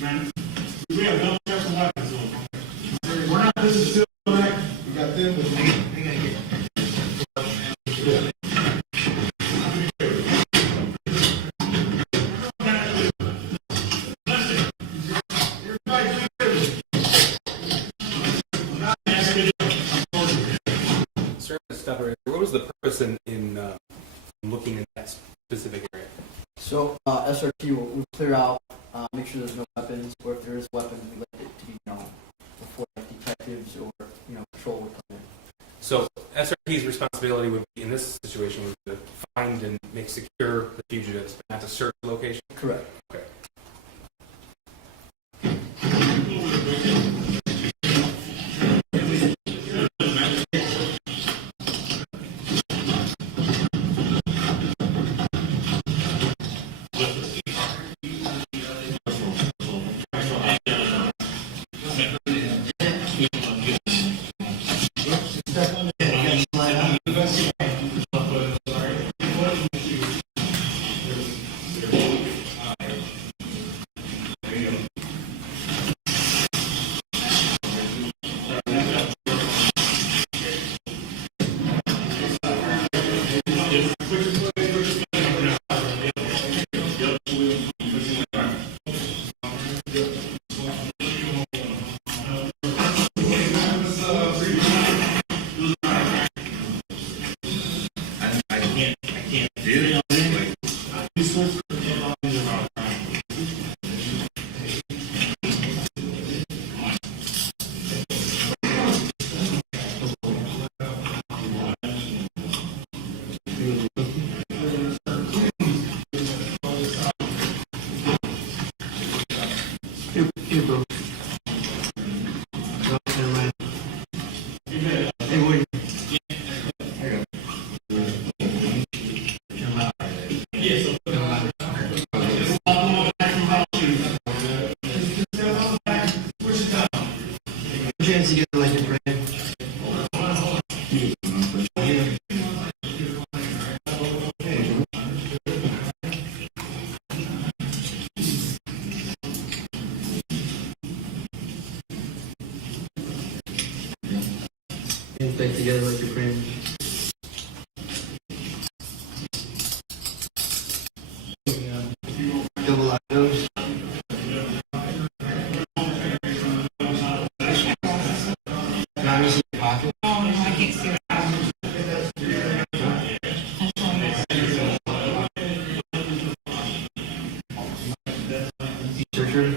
We have no special weapons on. We're not, this is still correct. We got them, but Sir, stop right there. What was the purpose in looking in that specific area? So SRT will clear out, make sure there's no weapons, or if there is weapons, we like it to be known before detectives or patrol would come in. So SRP's responsibility would be in this situation would be to find and make secure the fugitives, but not to search the location. Correct. Okay. Stay together like your friends. Double eyes. Can I see your pocket? I can't see it. Searcher.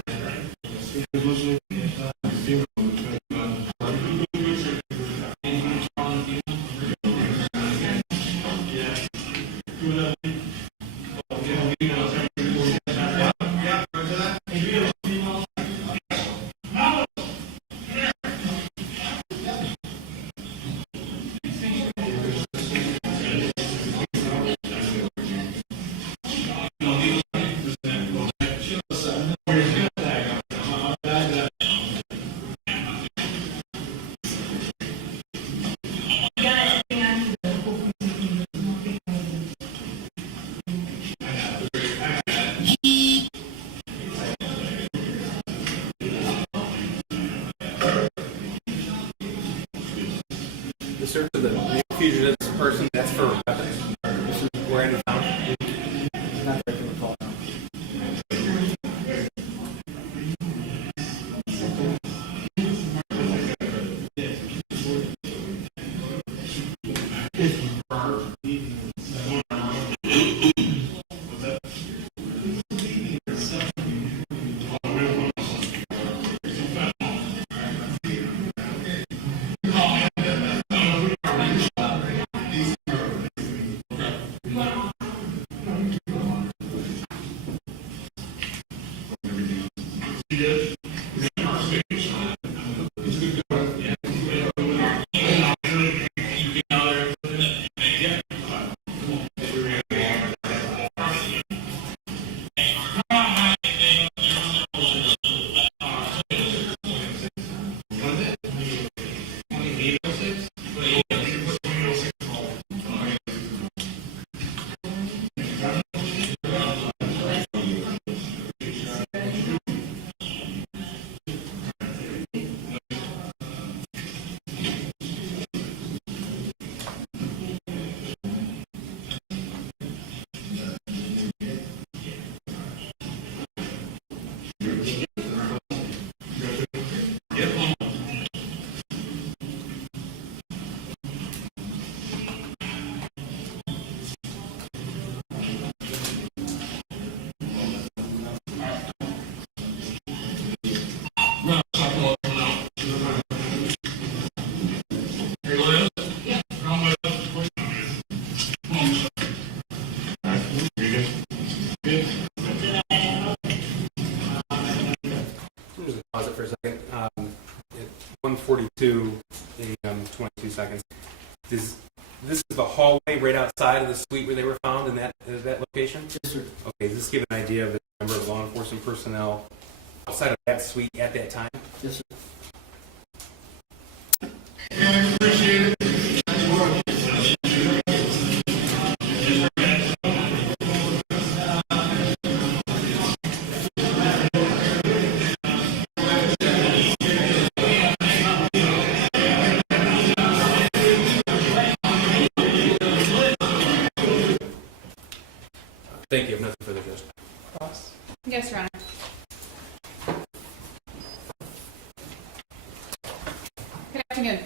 The search of the fugitives person, that's for weapons. This is where I found. Not that I can recall. pause it for a second. At 1:42 a.m. 22 seconds. This is the hallway right outside of the suite where they were found in that location? Yes, sir. Okay, does this give an idea of the number of law enforcement personnel outside of that suite at that time? Yes, sir. Thank you. I have nothing further, Judge. Cross. Yes, Your Honor. Good afternoon.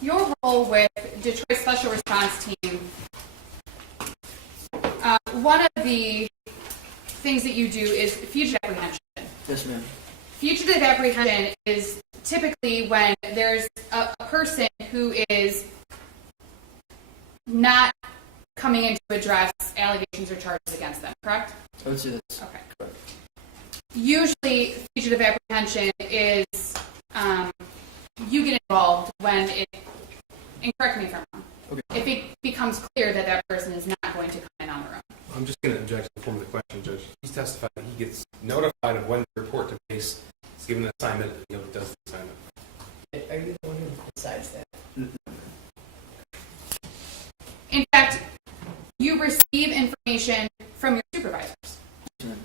Your role with Detroit Special Response Team, one of the things that you do is fugitive apprehension. Yes, ma'am. Fugitive apprehension is typically when there's a person who is not coming in to address allegations or charges against them, correct? I would say that's Okay. correct. Usually, fugitive apprehension is you get involved when it, and correct me if I'm wrong, Okay. if it becomes clear that that person is not going to come in on their own. I'm just going to object to the form of the question, Judge. He's testified that he gets notified of when to report to base. He's given an assignment, does the assignment. Are you the one who decides that? In fact, you receive information from your supervisors, Yes,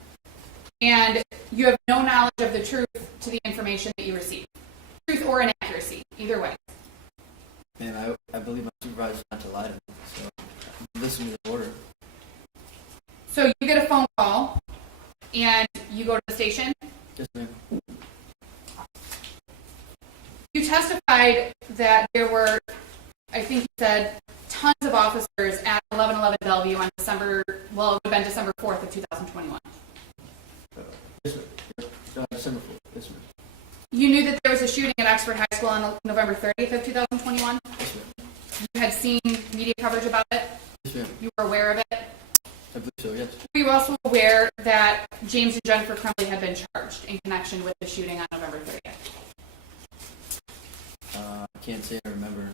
and you have no knowledge of the truth to the information that you receive. Truth or inaccuracy, either way. ma'am. I believe my supervisor's not to lie to me, so listen to the order. So you get a phone call, and you go to the station. Yes, ma'am. You testified that there were, I think you said, tons of officers at 1111 Bellevue on December 4th of 2021. Yes, ma'am. December 4th. Yes, ma'am. You knew that there was a shooting at Oxford High School on November 30th of 2021. Yes, ma'am. You had seen media coverage about it. Yes, ma'am. You were aware of it. I believe so, yes. Were you also aware that James and Jennifer Crumbley had been charged in connection with the shooting on November 30th? I can't say I remember.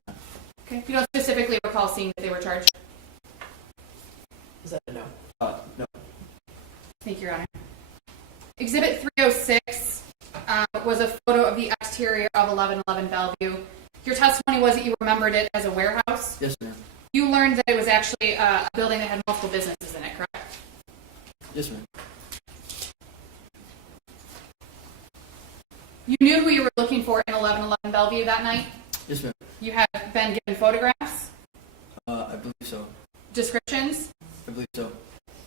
Okay. You don't specifically recall seeing that they were charged? Is that a no? No. Thank you, Your Honor. Exhibit 306 was a photo of the exterior of 1111 Bellevue. Your testimony was that you remembered it as a warehouse. Yes, ma'am. You learned that it was actually a building that had multiple businesses in it, correct? Yes, ma'am. You knew who you were looking for in 1111 Bellevue that night? Yes, ma'am. You had been given photographs, I believe so. descriptions. I believe so.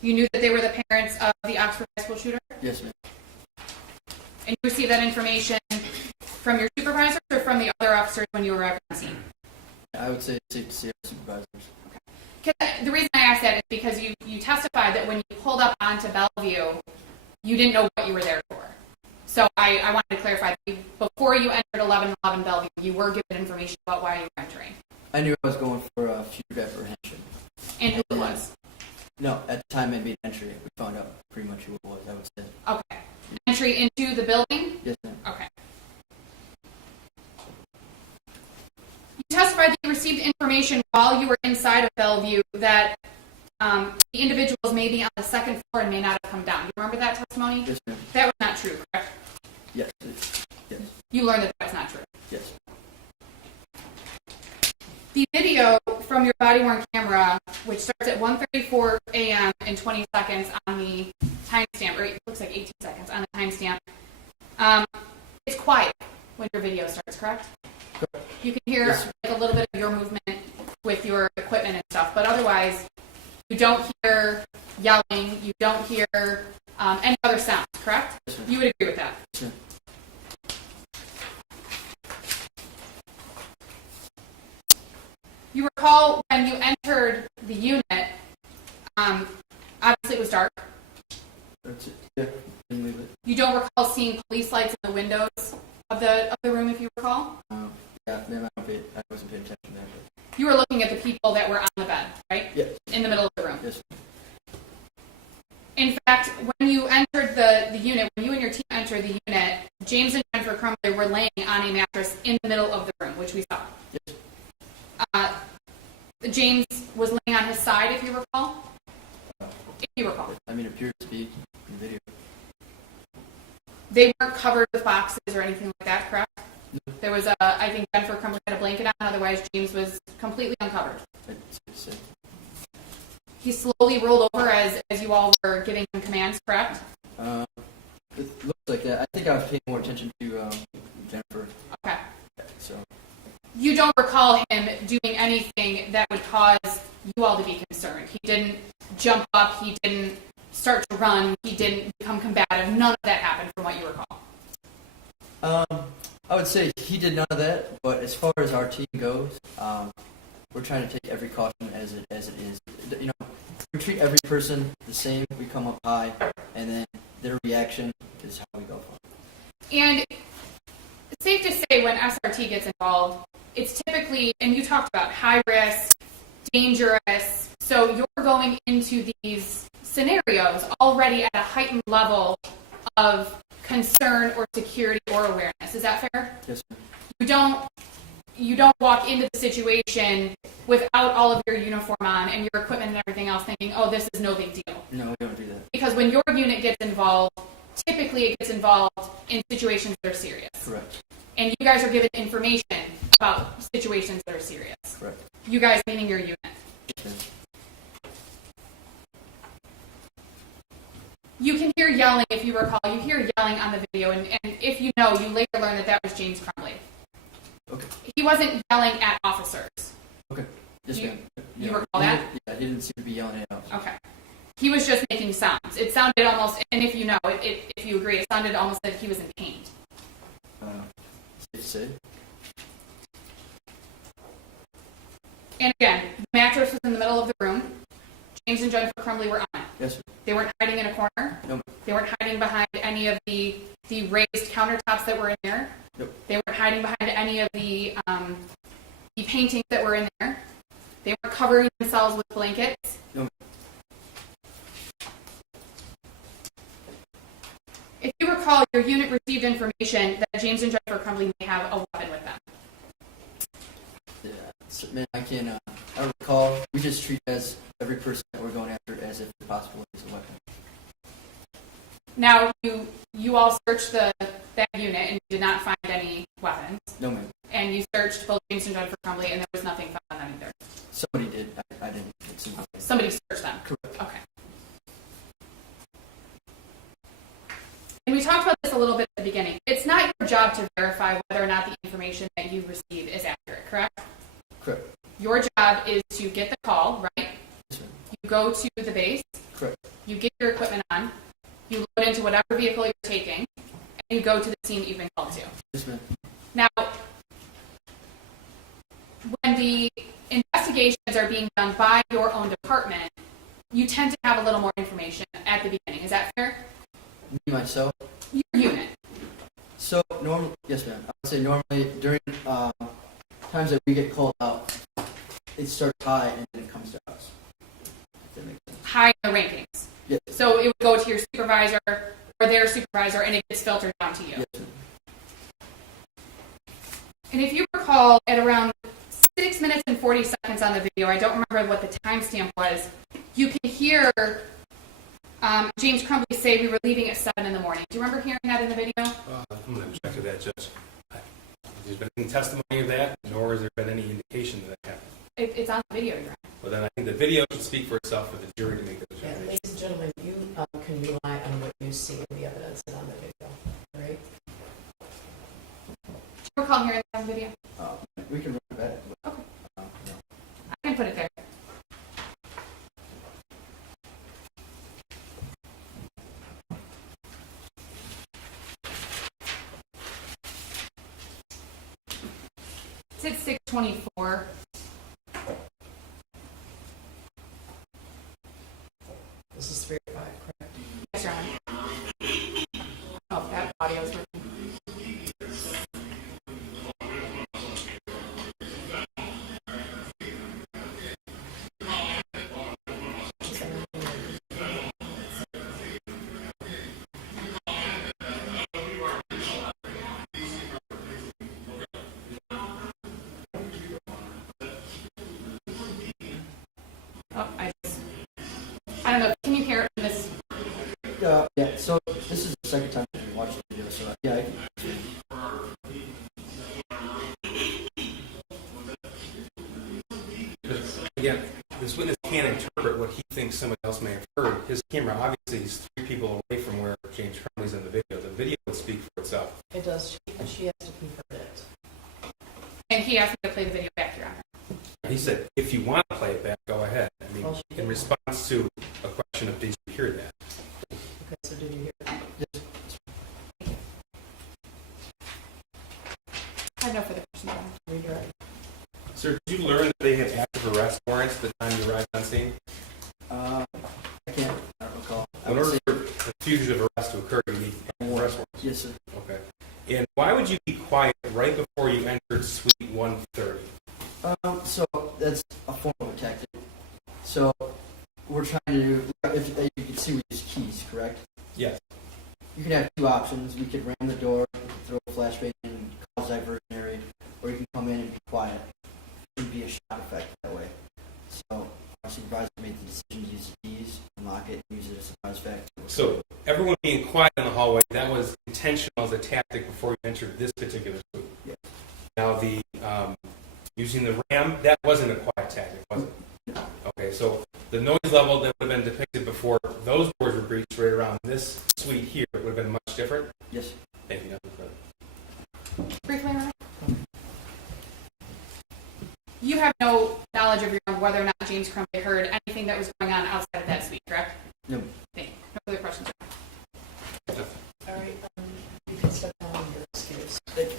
You knew that they were the parents of the Oxford High School shooter? Yes, ma'am. And you received that information from your supervisors or from the other officers when you arrived on scene? I would say it's safe to say our supervisors. The reason I asked that is because you testified that when you pulled up onto Bellevue, you didn't know what you were there for. So I wanted to clarify that before you entered 1111 Bellevue, you were given information about why you were entering. I knew I was going for a fugitive apprehension. And who it was. No, at the time I made entry, we found out pretty much who it was, I would say. Okay. Entry into the building? Yes, ma'am. Okay. You testified that you received information while you were inside of Bellevue that the individuals may be on the second floor and may not have come down. You remember that testimony? Yes, ma'am. That was not true, correct? Yes. Yes. You learned that that's not true. Yes. The video from your body-worn camera, which starts at 1:34 a.m. and 20 seconds on the timestamp, or it looks like 18 seconds on the timestamp, it's quiet when your video starts, correct? You can hear Yes. like a little bit of your movement with your equipment and stuff, but otherwise, you don't hear yelling, you don't hear any other sounds, correct? Yes, ma'am. You would agree with that? Yes, ma'am. You recall when you entered the unit, obviously it was dark. That's it. Yeah, didn't leave it. You don't recall seeing police lights in the windows of the room, if you recall? Yeah, ma'am, I wasn't paying attention to that. But You were looking at the people that were on the bed, right? yes. In the middle of the room. Yes. In fact, when you entered the unit, when you and your team entered the unit, James and Jennifer Crumbley were laying on a mattress in the middle of the room, which we saw. James was laying on his side, if you recall. If you recall. I mean, it appears to be in the video. They weren't covered with boxes or anything like that, correct? There was I think Jennifer Crumbley had a blanket on, otherwise James was completely uncovered. I'd say. He slowly rolled over as you all were giving him commands, correct? It looks like that. I think I was paying more attention to Jennifer. Okay. So. You don't recall him doing anything that would cause you all to be concerned. He didn't jump up. He didn't start to run. He didn't become combative. None of that happened from what you recall. I would say he did none of that, but as far as our team goes, we're trying to take every caution as it is. You know, we treat every person the same. We come up high, and then their reaction is how we go from. And it's safe to say when SRT gets involved, it's typically, and you talked about high risk, dangerous, so you're going into these scenarios already at a heightened level of concern or security or awareness. Is that fair? Yes, ma'am. You don't walk into the situation without all of your uniform on and your equipment and everything else thinking, oh, this is no big deal. No, we don't do that. Because when your unit gets involved, typically it gets involved in situations that are serious. Correct. And you guys are given information about situations that are serious. Correct. You guys meaning your unit. Yes, ma'am. You can hear yelling, if you recall. You hear yelling on the video, and if you know, you later learn that was James Crumbley. Okay. He wasn't yelling at officers. Okay. Yes, ma'am. You recall that? Yeah, he didn't seem to be yelling at us. Okay. He was just making sounds. It sounded almost, and if you know, if you agree, it sounded almost like he was in pain. Safe to say. And again, the mattress was in the middle of the room. James and Jennifer Crumbley were on it. Yes, sir. They weren't hiding in a corner. No. They weren't hiding behind any of the raised countertops that were in there. Nope. They weren't hiding behind any of the paintings that were in there. They weren't covering themselves with blankets. No. If you recall, your unit received information that James and Jennifer Crumbley may have a weapon with them. Yeah, so, man, I can't. I don't recall. We just treat as every person that we're going after as if possible is a weapon. Now, you all searched that unit and you did not find any weapons. No, ma'am. And you searched both James and Jennifer Crumbley, and there was nothing found on them either. Somebody did. I didn't. Somebody searched them. Correct. Okay. And we talked about this a little bit at the beginning. It's not your job to verify whether or not the information that you receive is accurate, correct? Correct. Your job is to get the call, right? Yes, ma'am. You go to the base. Correct. You get your equipment on. You load into whatever vehicle you're taking, and you go to the scene that you've been called to. Yes, ma'am. Now, when the investigations are being done by your own department, you tend to have a little more information at the beginning. Is that fair? Me, myself. Your unit. So, yes, ma'am. I would say normally during times that we get called out, it starts high and then it comes to us. If that makes sense. High in the rankings. Yes. So it would go to your supervisor or their supervisor, and it gets filtered down to you. Yes, ma'am. And if you recall, at around 6 minutes and 40 seconds on the video, I don't remember what the timestamp was, you can hear James Crumbley say we were leaving at 7 in the morning. Do you remember hearing that in the video? I'm going to object to that, Judge. There's been any testimony of that, nor has there been any indication that that happened. It's on the video, Your Honor. Well, then I think the video should speak for itself for the jury to make those Yeah, determinations. ladies and gentlemen, you can rely on what you see in the evidence and on the video, right? Do you recall hearing that on the video? We can run it back. But, Okay. no. I can put it there. It's at 6:24. This is 3 or 5, correct? Yes, Your Honor. Oh, that audio is working. Yeah, so this is the second time I've watched the video, so yeah, I can. Again, this witness can't interpret what he thinks somebody else may have heard. His camera obviously is 3 people away from where James Crumbley's in the video. The video would speak for itself. It does, she has to confirm it. And he asked me to play the video back, Your Honor. He said, if you want to play it back, go ahead. I mean, Well, she in didn't. response to a question of did you hear that? Okay, so did you hear it? I have no further questions, Your Honor. Redirect. Sir, did you learn that they had active arrest warrants at the time you arrived on scene? I can't I don't recall. I In would order say, for a fugitive arrest to occur, you need active arrest warrants. yes, sir. Okay. And why would you be quiet right before you entered suite 130? So that's a form of a tactic. So we're trying to, if you can see we use keys, correct? Yes. You could have 2 options. We could ram the door, we could throw a flashbang and cause diversionary, or you can come in and be quiet. It would be a shot effect that way. So our supervisor made the decision to use the keys, unlock it, and use it as a surprise factor. So everyone being quiet in the hallway, that was intentional as a tactic before you entered this particular suite. Yeah. Now the using the RAM, that wasn't a quiet tactic, was it? Okay, so the noise level that would have been depicted before those doors were breached right around this suite here would have been much different. Yes. Thank you. Nothing further. Briefly, Your Honor. You have no knowledge of your own whether or not James Crumbley heard anything that was going on outside of that suite, correct? No. Thank you. No further questions. All right, you can step down your excuse. Thank you.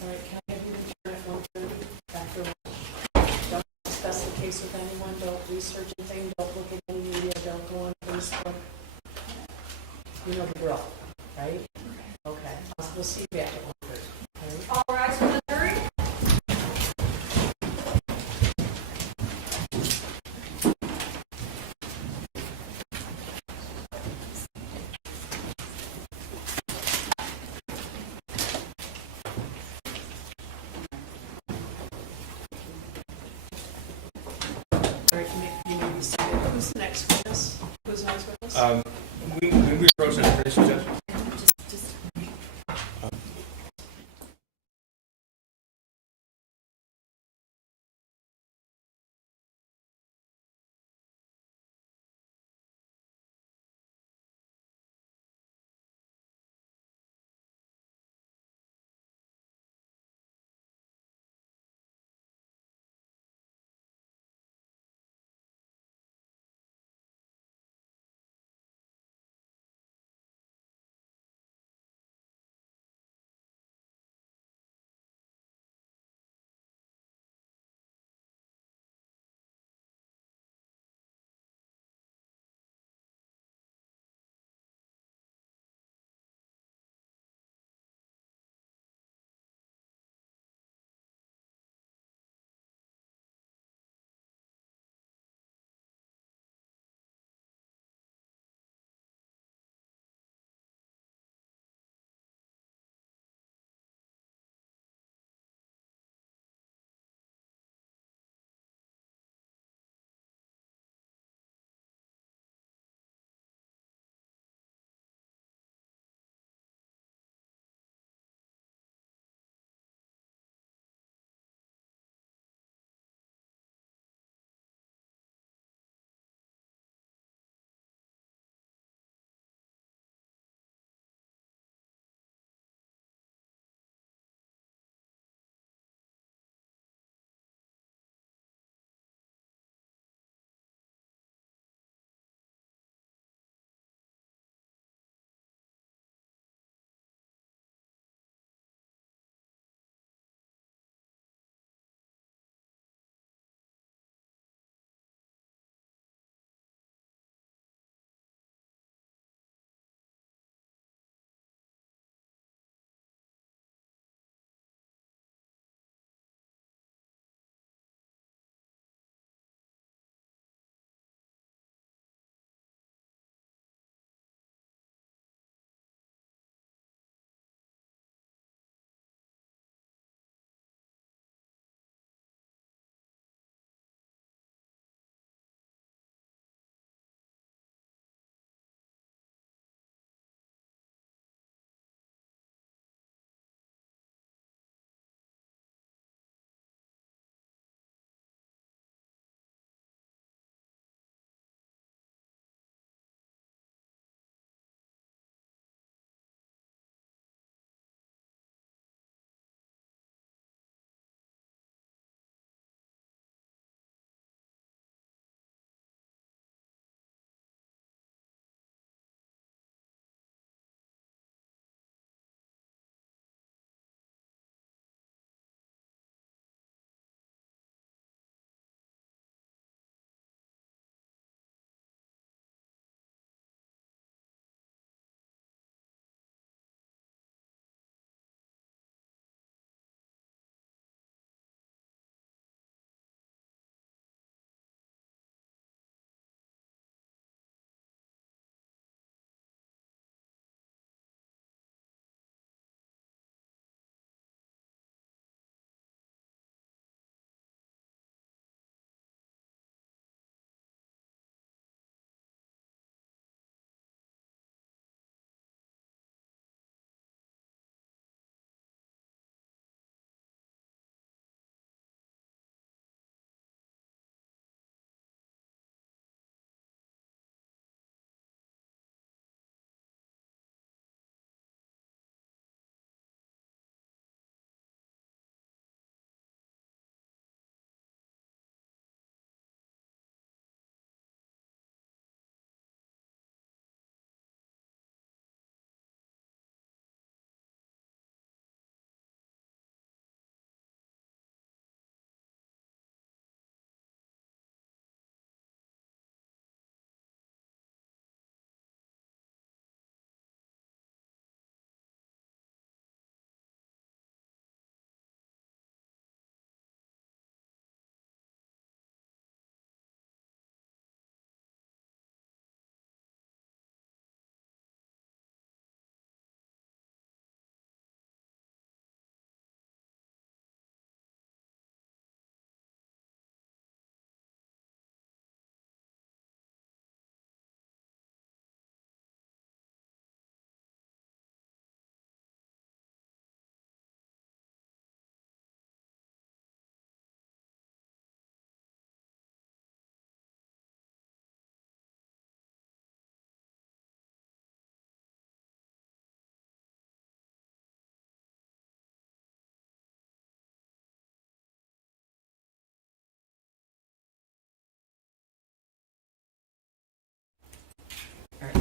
All right, can I have you return at 1:30 after lunch? Don't discuss the case with anyone, don't research anything, don't look at any media, don't go on Facebook. You know the drill, right? Okay, we'll see you back at 1:30. All right? All rise for the jury. All right, you may be seated. Who's the next witness? Who's the next witness? When we approach that information, Judge?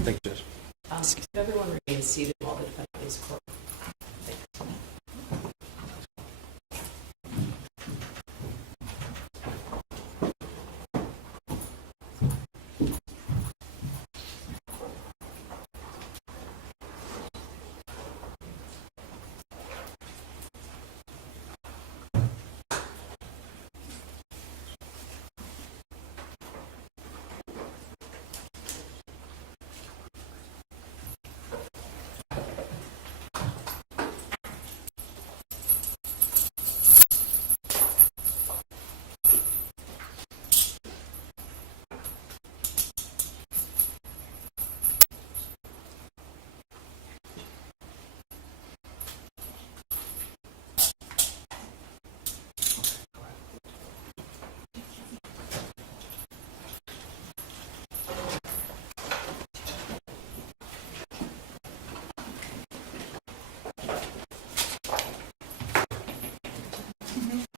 Thank you, Judge. Could everyone remain seated while the defendant is court?